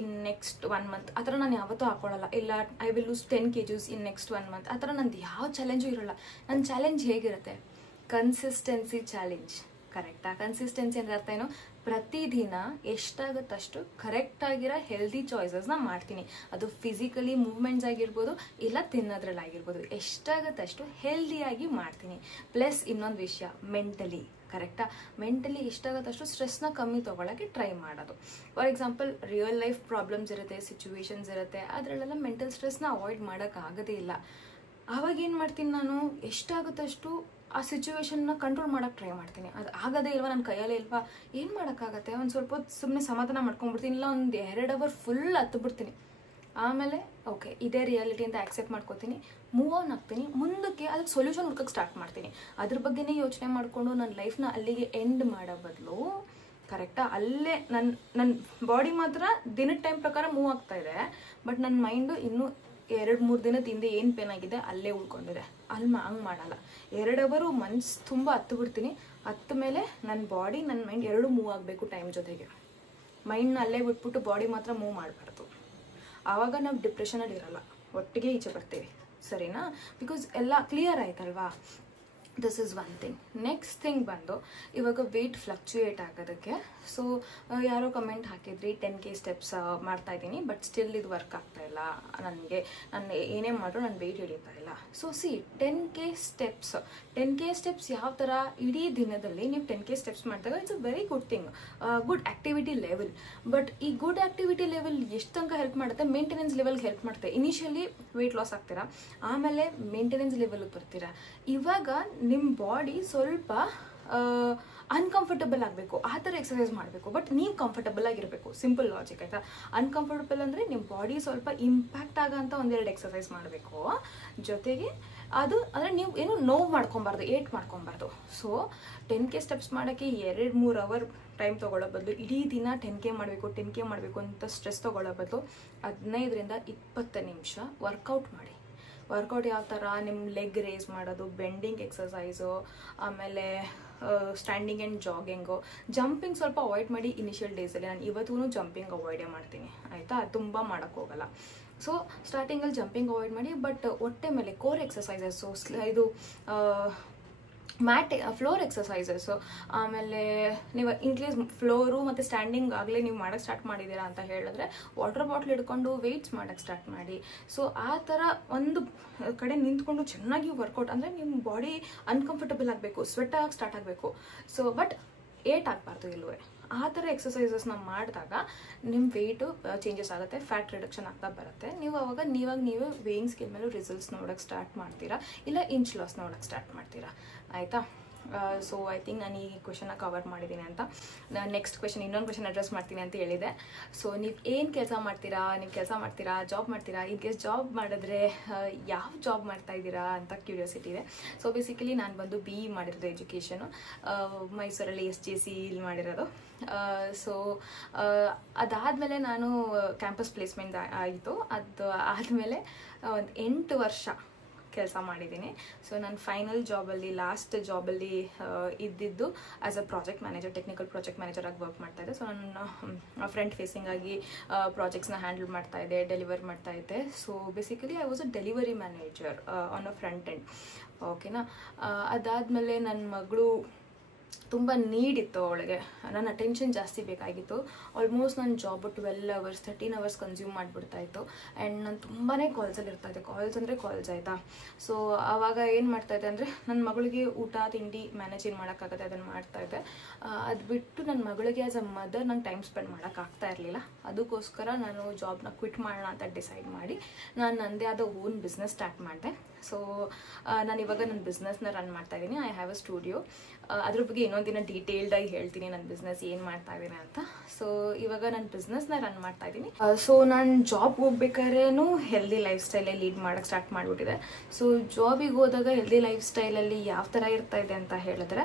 in next 1 month. ಆ ಥರ ನಾನು ಯಾವತ್ತೂ ಹಾಕೊಳ್ಳಲ್ಲ. ಇಲ್ಲ I will lose 10 kgs in next 1 month. ಆ ಥರ ನಂದು ಯಾವ ಚಾಲೆಂಜು ಇರೋಲ್ಲ. ನನ್ನ ಚಾಲೆಂಜ್ ಹೇಗಿರುತ್ತೆ, ಕನ್ಸಿಸ್ಟೆನ್ಸಿ ಚಾಲೆಂಜ್. ಕರೆಕ್ಟಾ? ಕನ್ಸಿಸ್ಟೆನ್ಸಿ ಅಂದರೆ ಅರ್ಥ ಏನು, ಪ್ರತಿದಿನ ಎಷ್ಟಾಗುತ್ತಷ್ಟು ಕರೆಕ್ಟಾಗಿರೋ ಹೆಲ್ದಿ ಚಾಯ್ಸಸ್ನ ಮಾಡ್ತೀನಿ. ಅದು ಫಿಸಿಕಲಿ ಮೂವ್ಮೆಂಟ್ಸ್ ಆಗಿರ್ಬೋದು, ಇಲ್ಲ ತಿನ್ನೋದ್ರಲ್ಲಾಗಿರ್ಬೋದು. ಎಷ್ಟಾಗುತ್ತಷ್ಟು ಹೆಲ್ದಿಯಾಗಿ ಮಾಡ್ತೀನಿ. ಪ್ಲಸ್ ಇನ್ನೊಂದು ವಿಷಯ, ಮೆಂಟಲಿ. ಕರೆಕ್ಟಾ? ಮೆಂಟಲಿ ಎಷ್ಟಾಗುತ್ತಷ್ಟು ಸ್ಟ್ರೆಸ್ನ ಕಮ್ಮಿ ತೊಗೊಳಕ್ಕೆ ಟ್ರೈ ಮಾಡೋದು. For example real life problems ಇರುತ್ತೆ, ಸಿಚುವೇಶನ್ಸ್ ಇರುತ್ತೆ, ಅದರಲ್ಲೆಲ್ಲ ಮೆಂಟಲ್ ಸ್ಟ್ರೆಸ್ನ ಅವಾಯ್ಡ್ ಮಾಡೋಕ್ಕಾಗೋದೇ ಇಲ್ಲ. ಆವಾಗ ಏನು ಮಾಡ್ತೀನಿ ನಾನು, ಎಷ್ಟಾಗುತ್ತಷ್ಟು ಆ ಸಿಚುವೇಶನ್ನ ಕಂಟ್ರೋಲ್ ಮಾಡೋಕ್ಕೆ ಟ್ರೈ ಮಾಡ್ತೀನಿ. ಅದು ಆಗೋದೇ ಇಲ್ವಾ, ನನ್ನ ಕೈಯಲ್ಲೇ ಇಲ್ವಾ, ಏನು ಮಾಡೋಕ್ಕಾಗತ್ತೆ, ಒಂದು ಸ್ವಲ್ಪ ಹೊತ್ತು ಸುಮ್ಮನೆ ಸಮಾಧಾನ ಮಾಡ್ಕೊಂಡ್ಬಿಡ್ತೀನಿ, ಇಲ್ಲ ಒಂದು 2 hour ಫುಲ್ ಹತ್ತುಬಿಡ್ತೀನಿ. ಆಮೇಲೆ ಓಕೆ ಇದೇ ರಿಯಾಲಿಟಿ ಅಂತ ಆಕ್ಸೆಪ್ಟ್ ಮಾಡ್ಕೋತೀನಿ, ಮೂವ್ ಆನ್ ಆಗ್ತೀನಿ, ಮುಂದಕ್ಕೆ ಅದಕ್ಕೆ ಸೊಲ್ಯೂಷನ್ ಹುಡ್ಕೋಕ್ಕೆ ಸ್ಟಾರ್ಟ್ ಮಾಡ್ತೀನಿ. ಅದ್ರ ಬಗ್ಗೆನೇ ಯೋಚನೆ ಮಾಡಿಕೊಂಡು ನನ್ನ ಲೈಫ್ನ ಅಲ್ಲಿಗೆ ಎಂಡ್ ಮಾಡೋ ಬದಲು, ಕರೆಕ್ಟಾ, ಅಲ್ಲೇ ನನ್ನ ಬಾಡಿ ಮಾತ್ರ ದಿನದ ಟೈಮ್ ಪ್ರಕಾರ ಮೂವ್ ಆಗ್ತಾ ಇದೆ, ಬಟ್ ನನ್ನ ಮೈಂಡು ಇನ್ನೂ 2-3 ದಿನದ ಹಿಂದೆ ಏನು ಪೇನ್ ಆಗಿದೆ ಅಲ್ಲೇ ಉಳ್ಕೊಂಡಿದೆ. ಹಂಗೆ ಮಾಡಲ್ಲ. 2 hour ಮನ್ಸು ತುಂಬ ಹತ್ತು ಬಿಡ್ತೀನಿ. ಹತ್ತ ಮೇಲೆ ನನ್ನ ಬಾಡಿ ನನ್ನ ಮೈಂಡ್ 2 ಮೂವ್ ಆಗಬೇಕು ಟೈಮ್ ಜೊತೆಗೆ. ಮೈಂಡ್ನ ಅಲ್ಲೇ ಬಿಟ್ಬಿಟ್ಟು ಬಾಡಿ ಮಾತ್ರ ಮೂವ್ ಮಾಡಬಾರ್ದು. ಆವಾಗ ನಾವು ಡಿಪ್ರೆಷನಲ್ಲಿ ಇರಲ್ಲ. ಒಟ್ಟಿಗೆ ಈಚೆ ಬರ್ತೀವಿ, ಸರಿನಾ? ಬಿಕಾಸ್ ಎಲ್ಲ ಕ್ಲಿಯರ್ ಆಯ್ತಲ್ವಾ. This is one thing. Next thing ಬಂದು ಇವಾಗ ವೆಯ್ಟ್ ಫ್ಲಕ್ಚುಯೇಟ್ ಆಗೋದಕ್ಕೆ. ಸೊ ಯಾರೋ ಕಮೆಂಟ್ ಹಾಕಿದ್ರಿ 10K ಸ್ಟೆಪ್ಸ್ ಮಾಡ್ತಾ ಇದ್ದೀನಿ, ಬಟ್ ಸ್ಟಿಲ್ ಇದು ವರ್ಕ್ ಆಗ್ತಾ ಇಲ್ಲ ನನಗೆ, ನಾನು ಏನೇ ಮಾಡಿದ್ರು ನನ್ನ ವೆಯ್ಟ್ ಹಿಡಿತಾ ಇಲ್ಲ. ಸೊ 10K ಸ್ಟೆಪ್ಸ್ ಯಾವ ಥರ ಇಡೀ ದಿನದಲ್ಲಿ ನೀವು 10K ಸ್ಟೆಪ್ಸ್ ಮಾಡಿದಾಗ it's a very good thing, good activity level. But ಈ ಗುಡ್ ಆಕ್ಟಿವಿಟಿ ಲೆವೆಲ್ ಎಷ್ಟು ತನಕ ಹೆಲ್ಪ್ ಮಾಡುತ್ತೆ? ಮೇಂಟೆನೆನ್ಸ್ ಲೆವೆಲ್ಗೆ ಹೆಲ್ಪ್ ಮಾಡುತ್ತೆ. ಇನಿಷಿಯಲಿ ವೆಯ್ಟ್ ಲಾಸ್ ಆಗ್ತೀರಾ, ಆಮೇಲೆ ಮೇಂಟೆನೆನ್ಸ್ ಲೆವೆಲ್ಗೆ ಬರ್ತೀರಾ. ಇವಾಗ ನಿಮ್ಮ ಬಾಡಿ ಸ್ವಲ್ಪ ಅನ್ಕಂಫರ್ಟಬಲ್ ಆಗಬೇಕು, ಆ ಥರ ಎಕ್ಸಸೈಸ್ ಮಾಡಬೇಕು. ಬಟ್ ನೀವು ಕಂಫರ್ಟಬಲ್ ಆಗಿರಬೇಕು, ಸಿಂಪಲ್ ಲಾಜಿಕ್ ಆಯಿತಾ. ಅನ್ಕಂಫರ್ಟಬಲ್ ಅಂದರೆ ನಿಮ್ಮ ಬಾಡಿ ಸ್ವಲ್ಪ ಇಂಪ್ಯಾಕ್ಟ್ ಆಗೋಂಥ ಒಂದೆರಡು ಎಕ್ಸಸೈಸ್ ಮಾಡಬೇಕು. ಜೊತೆಗೆ ಅದು ಅಂದರೆ ನೀವು ಏನು ನೋವು ಮಾಡ್ಕೊಬಾರ್ದು, ಏಟ್ ಮಾಡ್ಕೊಬಾರ್ದು. ಸೊ 10K ಸ್ಟೆಪ್ಸ್ ಮಾಡೋಕ್ಕೆ 2-3 ಅವರ್ ಟೈಮ್ ತೊಗೊಳ್ಳೋ ಬದಲು ಇಡೀ ದಿನ 10K ಮಾಡಬೇಕು ಅಂತ ಸ್ಟ್ರೆಸ್ ತೊಗೊಳ್ಳೋ ಬದಲು 15-20 ನಿಮಿಷ ವರ್ಕೌಟ್ ಮಾಡಿ. ವರ್ಕೌಟ್ ಯಾವ ಥರ? ನಿಮ್ಮ ಲೆಗ್ ರೇಸ್ ಮಾಡೋದು, ಬೆಂಡಿಂಗ್ ಎಕ್ಸಸೈಸು, ಆಮೇಲೆ ಸ್ಟ್ಯಾಂಡಿಂಗ್ ಆ್ಯಂಡ್ ಜಾಗಿಂಗು. ಜಂಪಿಂಗ್ ಸ್ವಲ್ಪ ಅವಾಯ್ಡ್ ಮಾಡಿ ಇನಿಷಿಯಲ್ ಡೇಸಲ್ಲಿ. ನಾನು ಇವತ್ತೂ ಜಂಪಿಂಗ್ ಅವಾಯ್ಡೇ ಮಾಡ್ತೀನಿ ಆಯಿತಾ, ತುಂಬ ಮಾಡೋಕ್ಕೋಗಲ್ಲ. ಸೊ ಸ್ಟಾರ್ಟಿಂಗಲ್ಲಿ ಜಂಪಿಂಗ್ ಅವಾಯ್ಡ್ ಮಾಡಿ, ಬಟ್ ಹೊಟ್ಟೆ ಮೇಲೆ ಕೋರ್ ಎಕ್ಸಸೈಸಸ್ಸು, ಇದು ಫ್ಲೋರ್ ಎಕ್ಸಸೈಸಸ್ಸು, ಆಮೇಲೆ ನೀವು ಇನ್ಕೇಸ್ ಫ್ಲೋರು ಮತ್ತು ಸ್ಟ್ಯಾಂಡಿಂಗ್ ಆಗಲೇ ನೀವು ಮಾಡೋಕ್ಕೆ ಸ್ಟಾರ್ಟ್ ಮಾಡಿದ್ದೀರಾ ಅಂತ ಹೇಳಿದ್ರೆ ವಾಟರ್ ಬಾಟ್ಲ್ ಹಿಡ್ಕೊಂಡು ವೆಯ್ಟ್ಸ್ ಮಾಡೋಕ್ಕೆ ಸ್ಟಾರ್ಟ್ ಮಾಡಿ. ಸೊ ಆ ಥರ ಒಂದು ಕಡೆ ನಿಂತ್ಕೊಂಡು ಚೆನ್ನಾಗಿ ವರ್ಕೌಟ್, ಅಂದರೆ ನಿಮ್ಮ ಬಾಡಿ ಅನ್ಕಂಫರ್ಟಬಲ್ ಆಗಬೇಕು, ಸ್ವೆಟ್ ಆಗಕ್ಕೆ ಸ್ಟಾರ್ಟ್ ಆಗಬೇಕು. ಸೊ ಬಟ್ ಏಟ್ ಆಗಬಾರ್ದು ಇಲ್ಲವೇ. ಆ ಥರ ಎಕ್ಸಸೈಸಸ್ನ ಮಾಡಿದಾಗ ನಿಮ್ಮ ವೆಯ್ಟು ಚೇಂಜಸ್ ಆಗುತ್ತೆ, ಫ್ಯಾಟ್ ರಿಡಕ್ಷನ್ ಆಗ್ತಾ ಬರುತ್ತೆ. ನೀವು ಅವಾಗ ನೀವೇ ವೇಯಿಂಗ್ ಸ್ಕೇಲ್ ಮೇಲೂ ರಿಸಲ್ಟ್ಸ್ ನೋಡೋಕ್ಕೆ ಸ್ಟಾರ್ಟ್ ಮಾಡ್ತೀರಾ, ಇಲ್ಲ ಇಂಚ್ ಲಾಸ್ ನೋಡೋಕ್ಕೆ ಸ್ಟಾರ್ಟ್ ಮಾಡ್ತೀರಾ ಆಯಿತಾ. ಸೊ ಐ ಥಿಂಕ್ ನಾನು ಈ ಕ್ವೆಶನ್ನ ಕವರ್ ಮಾಡಿದ್ದೀನಿ ಅಂತ. ನಾನು ನೆಕ್ಸ್ಟ್ ಕ್ವೆಶನ್, ಇನ್ನೊಂದು ಕ್ವೆಶನ್ ಅಡ್ರೆಸ್ ಮಾಡ್ತೀನಿ ಅಂತ ಹೇಳಿದೆ. ಸೊ ನೀವು ಏನು ಕೆಲಸ ಮಾಡ್ತೀರಾ, ಜಾಬ್ ಮಾಡ್ತೀರಾ? ಇನ್ ಕೇಸ್ ಜಾಬ್ ಮಾಡಿದ್ರೆ ಯಾವ ಜಾಬ್ ಮಾಡ್ತಾ ಇದ್ದೀರಾ ಅಂತ ಕ್ಯೂರಿಯಾಸಿಟಿ ಇದೆ. ಸೊ ಬೇಸಿಕಲಿ ನಾನು ಬಂದು BE ಮಾಡಿರೋದು ಎಜುಕೇಷನು, ಮೈಸೂರಲ್ಲಿ SJC ಇಲ್ಲಿ ಮಾಡಿರೋದು. ಸೊ ಅದಾದಮೇಲೆ ನಾನು ಕ್ಯಾಂಪಸ್ ಪ್ಲೇಸ್ಮೆಂಟ್ ಆಯಿತು. ಅದು ಆದಮೇಲೆ ಒಂದು 8 ವರ್ಷ ಕೆಲಸ ಮಾಡಿದ್ದೀನಿ. ಸೊ ನಾನು ಫೈನಲ್ ಜಾಬಲ್ಲಿ, ಲಾಸ್ಟ್ ಜಾಬಲ್ಲಿ ಇದ್ದಿದ್ದು as a project manager, technical project manager ಆಗಿ ವರ್ಕ್ ಮಾಡ್ತಾಯಿದ್ದೆ. ಸೊ ನಾನು ಫ್ರಂಟ್ ಫೇಸಿಂಗ್ ಆಗಿ ಪ್ರಾಜೆಕ್ಟ್ಸ್ನ ಹ್ಯಾಂಡಲ್ ಮಾಡ್ತಾಯಿದ್ದೆ, ಡೆಲಿವರ್ ಮಾಡ್ತಾಯಿದ್ದೆ. So basically I was a delivery manager on a front end, ಓಕೆನಾ. ಅದಾದಮೇಲೆ ನನ್ನ ಮಗಳು ತುಂಬ ನೀಡಿತ್ತು, ಅವಳಿಗೆ ನನ್ನ ಅಟೆನ್ಷನ್ ಜಾಸ್ತಿ ಬೇಕಾಗಿತ್ತು. ಆಲ್ಮೋಸ್ಟ್ ನನ್ನ ಜಾಬ್ 12 ಅವರ್ಸ್ 13 ಅವರ್ಸ್ ಕನ್ಸ್ಯೂಮ್ ಮಾಡಿಬಿಡ್ತಾಯಿತ್ತು. ಆ್ಯಂಡ್ ನಾನು ತುಂಬಾ ಕಾಲ್ಸಲ್ಲಿ ಇರ್ತಾಯಿದ್ದೆ, ಕಾಲ್ಸ್ ಆಯಿತಾ. ಸೊ ಆವಾಗ ಏನು ಮಾಡ್ತಾಯಿದ್ದೆ ಅಂದರೆ ನನ್ನ ಮಗಳಿಗೆ ಊಟ ತಿಂಡಿ ಮ್ಯಾನೇಜ್ ಏನು ಮಾಡೋಕ್ಕಾಗತ್ತೆ ಅದನ್ನು ಮಾಡ್ತಾಯಿದ್ದೆ. ಅದು ಬಿಟ್ಟು ನನ್ನ ಮಗಳಿಗೆ ಆ್ಯಸ್ ಅ ಮದರ್ ನಂಗೆ ಟೈಮ್ ಸ್ಪೆಂಡ್ ಮಾಡೋಕ್ಕಾಗ್ತಾ ಇರಲಿಲ್ಲ. ಅದಕ್ಕೋಸ್ಕರ ನಾನು ಜಾಬ್ನ ಕ್ವಿಟ್ ಮಾಡೋಣ ಅಂತ ಡಿಸೈಡ್ ಮಾಡಿ ನಾನು ನನ್ನದೇ ಆದ ಓನ್ ಬಿಸ್ನೆಸ್ ಸ್ಟಾರ್ಟ್ ಮಾಡಿದೆ. ಸೊ ನಾನು ಇವಾಗ ನನ್ನ ಬಿಸ್ನೆಸ್ನ ರನ್ ಮಾಡ್ತಾಯಿದ್ದೀನಿ. I have a studio. ಅದ್ರ ಬಗ್ಗೆ ಇನ್ನೊಂದು ದಿನ ಡೀಟೇಲ್ಡಾಗಿ ಹೇಳ್ತೀನಿ ನನ್ನ ಬಿಸ್ನೆಸ್ ಏನು ಮಾಡ್ತಾ ಇದ್ದೀನಿ ಅಂತ. ಸೊ ಇವಾಗ ನನ್ನ ಬಿಸ್ನೆಸ್ನ ರನ್ ಮಾಡ್ತಾ ಇದ್ದೀನಿ. ಸೊ ನಾನು ಜಾಬ್ಗೆ ಹೋಗ್ಬೇಕಾದ್ರೂ ಹೆಲ್ದಿ ಲೈಫ್ ಸ್ಟೈಲೇ ಲೀಡ್ ಮಾಡೋಕ್ಕೆ ಸ್ಟಾರ್ಟ್ ಮಾಡಿಬಿಟ್ಟಿದೆ. ಸೊ ಜಾಬಿಗೆ ಹೋದಾಗ ಹೆಲ್ದಿ ಲೈಫ್ ಸ್ಟೈಲಲ್ಲಿ ಯಾವ ಥರ ಇರ್ತಾ ಇದೆ ಅಂತ ಹೇಳಿದ್ರೆ,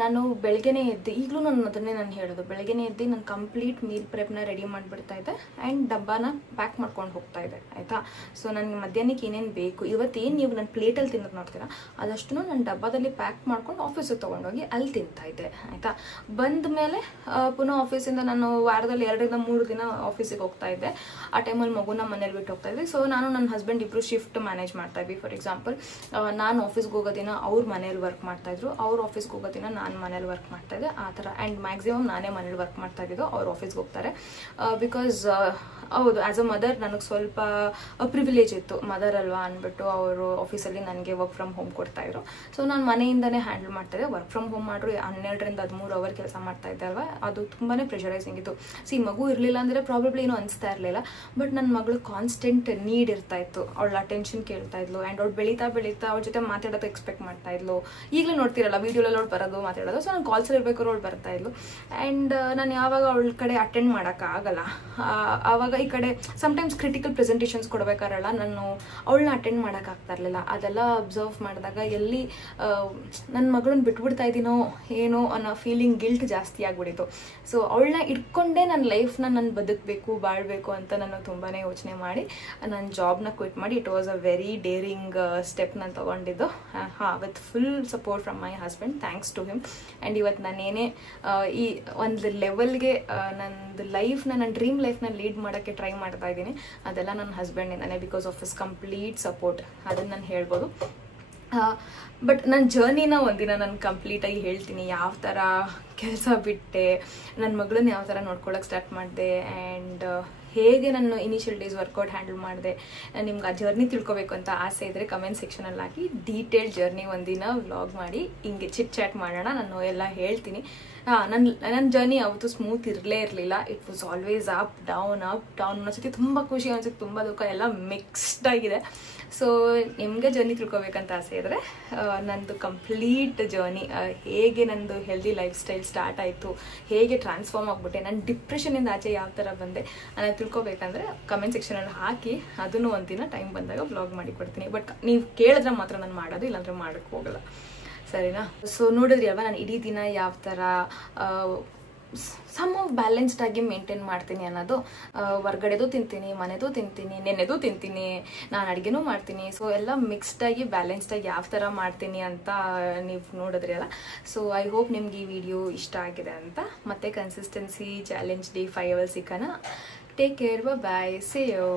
ನಾನು ಬೆಳಗ್ಗೆನೇ ಎದ್ದು, ಈಗಲೂ ಅದನ್ನೇ ನಾನು ಹೇಳೋದು, ಬೆಳಗ್ಗೆನೇ ಎದ್ದು ನಾನು ಕಂಪ್ಲೀಟ್ ಮೀಲ್ ಪ್ರೆಪ್ನ ರೆಡಿ ಮಾಡಿಬಿಡ್ತಾ ಇದ್ದೆ ಆ್ಯಂಡ್ ಡಬ್ಬಾನ ಪ್ಯಾಕ್ ಮಾಡ್ಕೊಂಡು ಹೋಗ್ತಾ ಇದ್ದೆ ಆಯಿತಾ. ಸೊ ನನಗೆ ಮಧ್ಯಾಹ್ನಕ್ಕೆ ಏನೇನು ಬೇಕು, ಇವತ್ತೇನು ನೀವು ನನ್ನ ಪ್ಲೇಟಲ್ಲಿ ತಿನ್ನೋದು ನೋಡ್ತೀರಾ ಅದಷ್ಟು ನಾನು ಡಬ್ಬಾದಲ್ಲಿ ಪ್ಯಾಕ್ ಮಾಡ್ಕೊಂಡು ಆಫೀಸಿಗೆ ತೊಗೊಂಡೋಗಿ ಅಲ್ಲಿ ತಿಂತಾಯಿದ್ದೆ ಆಯಿತಾ. ಬಂದ ಮೇಲೆ ಪುನಃ ಆಫೀಸಿಂದ ನಾನು ವಾರದಲ್ಲಿ 2-3 ದಿನ ಆಫೀಸಿಗೆ ಹೋಗ್ತಾ ಇದ್ದೆ. ಆ ಟೈಮಲ್ಲಿ ಮಗುನ ಮನೇಲಿ ಬಿಟ್ಟು ಹೋಗ್ತಾ ಇದ್ವಿ. ಸೊ ನಾನು ನನ್ನ ಹಸ್ಬೆಂಡ್ ಇಬ್ಬರು ಶಿಫ್ಟ್ ಮ್ಯಾನೇಜ್ ಮಾಡ್ತಾ ಇದ್ವಿ. ಫಾರ್ ಎಕ್ಸಾಂಪಲ್, ನಾನು ಆಫೀಸ್ಗೆ ಹೋಗೋ ದಿನ ಅವ್ರ ಮನೇಲಿ ವರ್ಕ್ ಮಾಡ್ತಾಯಿದ್ರು, ಅವ್ರು ಆಫೀಸ್ಗೆ ಹೋಗೋ ದಿನ ನಾನು ಮನೇಲಿ ವರ್ಕ್ ಮಾಡ್ತಾಯಿದ್ದೆ ಆ ಥರ. ಆ್ಯಂಡ್ ಮ್ಯಾಕ್ಸಿಮಮ್ ನಾನೇ ಮನೇಲಿ ವರ್ಕ್ ಮಾಡ್ತಾ ಇದ್ದಿದ್ದು, ಅವ್ರು ಆಫೀಸ್ಗೆ ಹೋಗ್ತಾರೆ. ಬಿಕಾಸ್ ಹೌದು, ಆ್ಯಸ್ ಅ ಮದರ್ ನನಗೆ ಸ್ವಲ್ಪ ಪ್ರಿವಿಲೇಜ್ ಇತ್ತು, ಮದರ್ ಅಲ್ವಾ ಅಂದ್ಬಿಟ್ಟು ಅವರು ಆಫೀಸಲ್ಲಿ ನನಗೆ ವರ್ಕ್ ಫ್ರಮ್ ಹೋಮ್ ಕೊಡ್ತಾಯಿದ್ರು. ಸೊ ನಾನು ಮನೆಯಿಂದನೇ ಹ್ಯಾಂಡಲ್ ಮಾಡ್ತಾಯಿದ್ದೆ. ವರ್ಕ್ ಫ್ರಮ್ ಹೋಮ್ ಮಾಡ್ರು 12-13 ಅವರ್ ಕೆಲಸ ಮಾಡ್ತಾ ಇದ್ದೆ ಅಲ್ವಾ, ಅದು ತುಂಬಾ ಪ್ರೆಷರೈಸಿಂಗ್ ಇತ್ತು. ಮಗು ಇರಲಿಲ್ಲ ಅಂದರೆ ಪ್ರಾಬಬ್ಲಿ ಏನೂ ಅನಿಸ್ತಾ ಇರಲಿಲ್ಲ. ಬಟ್ ನನ್ನ ಮಗಳು ಕಾನ್ಸ್ಟೆಂಟ್ ನೀಡ್ ಇರ್ತಾ ಇತ್ತು, ಅವಳ ಅಟೆನ್ಷನ್ ಕೇಳ್ತಾ ಇದ್ಲು. ಆ್ಯಂಡ್ ಅವ್ಳು ಬೆಳೀತಾ ಅವ್ಳ ಜೊತೆ ಮಾತಾಡೋದು ಎಕ್ಸ್ಪೆಕ್ಟ್ ಮಾಡ್ತಾ ಇದ್ಲು. ಈಗಲೂ ನೋಡ್ತಿರಲ್ಲ ವೀಡಿಯೋಲ್ಲಿ ಅವ್ಳು ಬರೋದು ಮಾತಾಡೋದು. ಸೊ ನಾನು ಕಾಲ್ಸಲ್ಲಿ ಇರಬೇಕಾದ್ರೆ ಅವ್ಳು ಬರ್ತಾ ಇದ್ಲು. ಆ್ಯಂಡ್ ನಾನು ಯಾವಾಗ ಅವಳ ಕಡೆ ಅಟೆಂಡ್ ಮಾಡೋಕ್ಕಾಗಲ್ಲ, ಆವಾಗ ಈ ಕಡೆ ಸಮ್ಟೈಮ್ಸ್ ಕ್ರಿಟಿಕಲ್ ಪ್ರೆಸೆಂಟೇಷನ್ಸ್ ಕೊಡಬೇಕಾರಲ್ಲ, ನಾನು ಅವಳನ್ನ ಅಟೆಂಡ್ ಮಾಡೋಕ್ಕಾಗ್ತಾ ಇರಲಿಲ್ಲ. ಅದೆಲ್ಲ ಅಬ್ಸರ್ವ್ ಮಾಡಿದಾಗ ಎಲ್ಲಿ ನನ್ನ ಮಗಳನ್ನ ಬಿಟ್ಬಿಡ್ತಾ ಇದ್ದೀನೋ ಏನೋ ಅನ್ನೋ ಫೀಲಿಂಗ್, ಗಿಲ್ಟ್ ಜಾಸ್ತಿ ಆಗಿಬಿಟ್ಟಿತ್ತು. ಸೊ ಅವಳನ್ನ ಇಟ್ಕೊಂಡೇ ನನ್ನ ಲೈಫ್ನ ನಾನು ಬದುಕಬೇಕು, ಬಾಳಬೇಕು ಅಂತ ನಾನು ತುಂಬಾ ಯೋಚನೆ ಮಾಡಿ ನನ್ನ ಜಾಬ್ನ ಕ್ವಿಟ್ ಮಾಡಿ, it was a very daring step ನಾನು ತೊಗೊಂಡಿದ್ದು. With full support from my husband, thanks to him. And ಇವತ್ತು ನಾನೇನೇ ಈ ಒಂದು ಲೆವೆಲ್ಗೆ ನನ್ನದು ಲೈಫ್ನ, ನನ್ನ ಡ್ರೀಮ್ ಲೈಫ್ನ ಲೀಡ್ ಮಾಡೋಕ್ಕೆ ಮಾಡೋಕ್ಕೆ ಟ್ರೈ ಮಾಡ್ತಾ ಇದ್ದೀನಿ. ಅದೆಲ್ಲ ನನ್ನ ಹಸ್ಬೆಂಡಿಂದಾನೆ, because of his complete support, ಅದನ್ನು ನಾನು ಹೇಳ್ಬೋದು. ಬಟ್ ನನ್ನ ಜರ್ನಿನ ಒಂದಿನ ನಾನು ಕಂಪ್ಲೀಟಾಗಿ ಹೇಳ್ತೀನಿ, ಯಾವ ಥರ ಕೆಲಸ ಬಿಟ್ಟೆ, ನನ್ನ ಮಗಳನ್ನ ಯಾವ ಥರ ನೋಡ್ಕೊಳ್ಳೋಕೆ ಸ್ಟಾರ್ಟ್ ಮಾಡಿದೆ, ಆ್ಯಂಡ್ ಹೇಗೆ ನಾನು ಇನಿಷಿಯಲ್ ಡೇಸ್ ವರ್ಕೌಟ್ ಹ್ಯಾಂಡಲ್ ಮಾಡಿದೆ. ನಿಮ್ಗೆ ಆ ಜರ್ನಿ ತಿಳ್ಕೊಬೇಕು ಅಂತ ಆಸೆ ಇದ್ದರೆ ಕಮೆಂಟ್ ಸೆಕ್ಷನಲ್ಲಿ ಹಾಕಿ ಡೀಟೇಲ್ ಜರ್ನಿ ಒಂದಿನ ವ್ಲಾಗ್ ಮಾಡಿ ಹಿಂಗೆ ಚಿಟ್ ಚಾಟ್ ಮಾಡೋಣ, ನಾನು ಎಲ್ಲ ಹೇಳ್ತೀನಿ. ನನ್ನ ಜರ್ನಿ ಯಾವತ್ತೂ ಸ್ಮೂತ್ ಇರಲಿಲ್ಲ. It was always up down ಒಂದೊಂದ್ಸತಿ ತುಂಬ ಖುಷಿ, ಒಂದ್ಸತಿ ತುಂಬ ದುಃಖ, ಎಲ್ಲ ಮಿಕ್ಸ್ಡ್ ಆಗಿದೆ. ಸೊ ನಿಮಗೆ ಜರ್ನಿ ತಿಳ್ಕೊಬೇಕಂತ ಆಸೆ ಇದ್ದರೆ ನಂದು ಕಂಪ್ಲೀಟ್ ಜರ್ನಿ, ಹೇಗೆ ನಂದು ಹೆಲ್ದಿ ಲೈಫ್ ಸ್ಟೈಲ್ ಸ್ಟಾರ್ಟ್ ಆಯಿತು, ಹೇಗೆ ಟ್ರಾನ್ಸ್ಫಾರ್ಮ್ ಆಗಿಬಿಟ್ಟೆ, ನಾನು ಡಿಪ್ರೆಷನಿಂದ ಆಚೆ ಯಾವ ಥರ ಬಂದೆ ಅನ್ನೋದು ತಿಳ್ಕೊಬೇಕಂದ್ರೆ ಕಮೆಂಟ್ ಸೆಕ್ಷನಲ್ಲಿ ಹಾಕಿ, ಅದನ್ನು ಒಂದಿನ ಟೈಮ್ ಬಂದಾಗ ವ್ಲಾಗ್ ಮಾಡಿ ಕೊಡ್ತೀನಿ. ಬಟ್ ನೀವು ಕೇಳಿದ್ರೆ ಮಾತ್ರ ನಾನು ಮಾಡೋದು, ಇಲ್ಲಾಂದರೆ ಮಾಡೋಕ್ಕೆ ಹೋಗಲ್ಲ, ಸರಿನಾ? ಸೊ ನೋಡಿದ್ರಿ ಅಲ್ವಾ ನಾನು ಇಡೀ ದಿನ ಯಾವ ಥರ ಸಮ್ ಬ್ಯಾಲೆನ್ಸ್ಡ್ ಆಗಿ ಮೇಂಟೈನ್ ಮಾಡ್ತೀನಿ ಅನ್ನೋದು. ಹೊರ್ಗಡೆದು ತಿಂತೀನಿ, ಮನೆದು ತಿಂತೀನಿ, ನೆನೆದು ತಿಂತೀನಿ, ನಾನು ಅಡುಗೆನೂ ಮಾಡ್ತೀನಿ. ಸೊ ಎಲ್ಲ ಮಿಕ್ಸ್ಡಾಗಿ ಬ್ಯಾಲೆನ್ಸ್ಡಾಗಿ ಯಾವ ಥರ ಮಾಡ್ತೀನಿ ಅಂತ ನೀವು ನೋಡಿದ್ರಿ ಅಲ್ಲ. ಸೊ ಐ ಹೋಪ್ ನಿಮ್ಗೆ ಈ ವಿಡಿಯೋ ಇಷ್ಟ ಆಗಿದೆ ಅಂತ. ಮತ್ತೆ ಕನ್ಸಿಸ್ಟೆನ್ಸಿ ಚಾಲೆಂಜ್ ಡೇ 5 ಸಿಕ್ಕನ. Take care, bye, see you.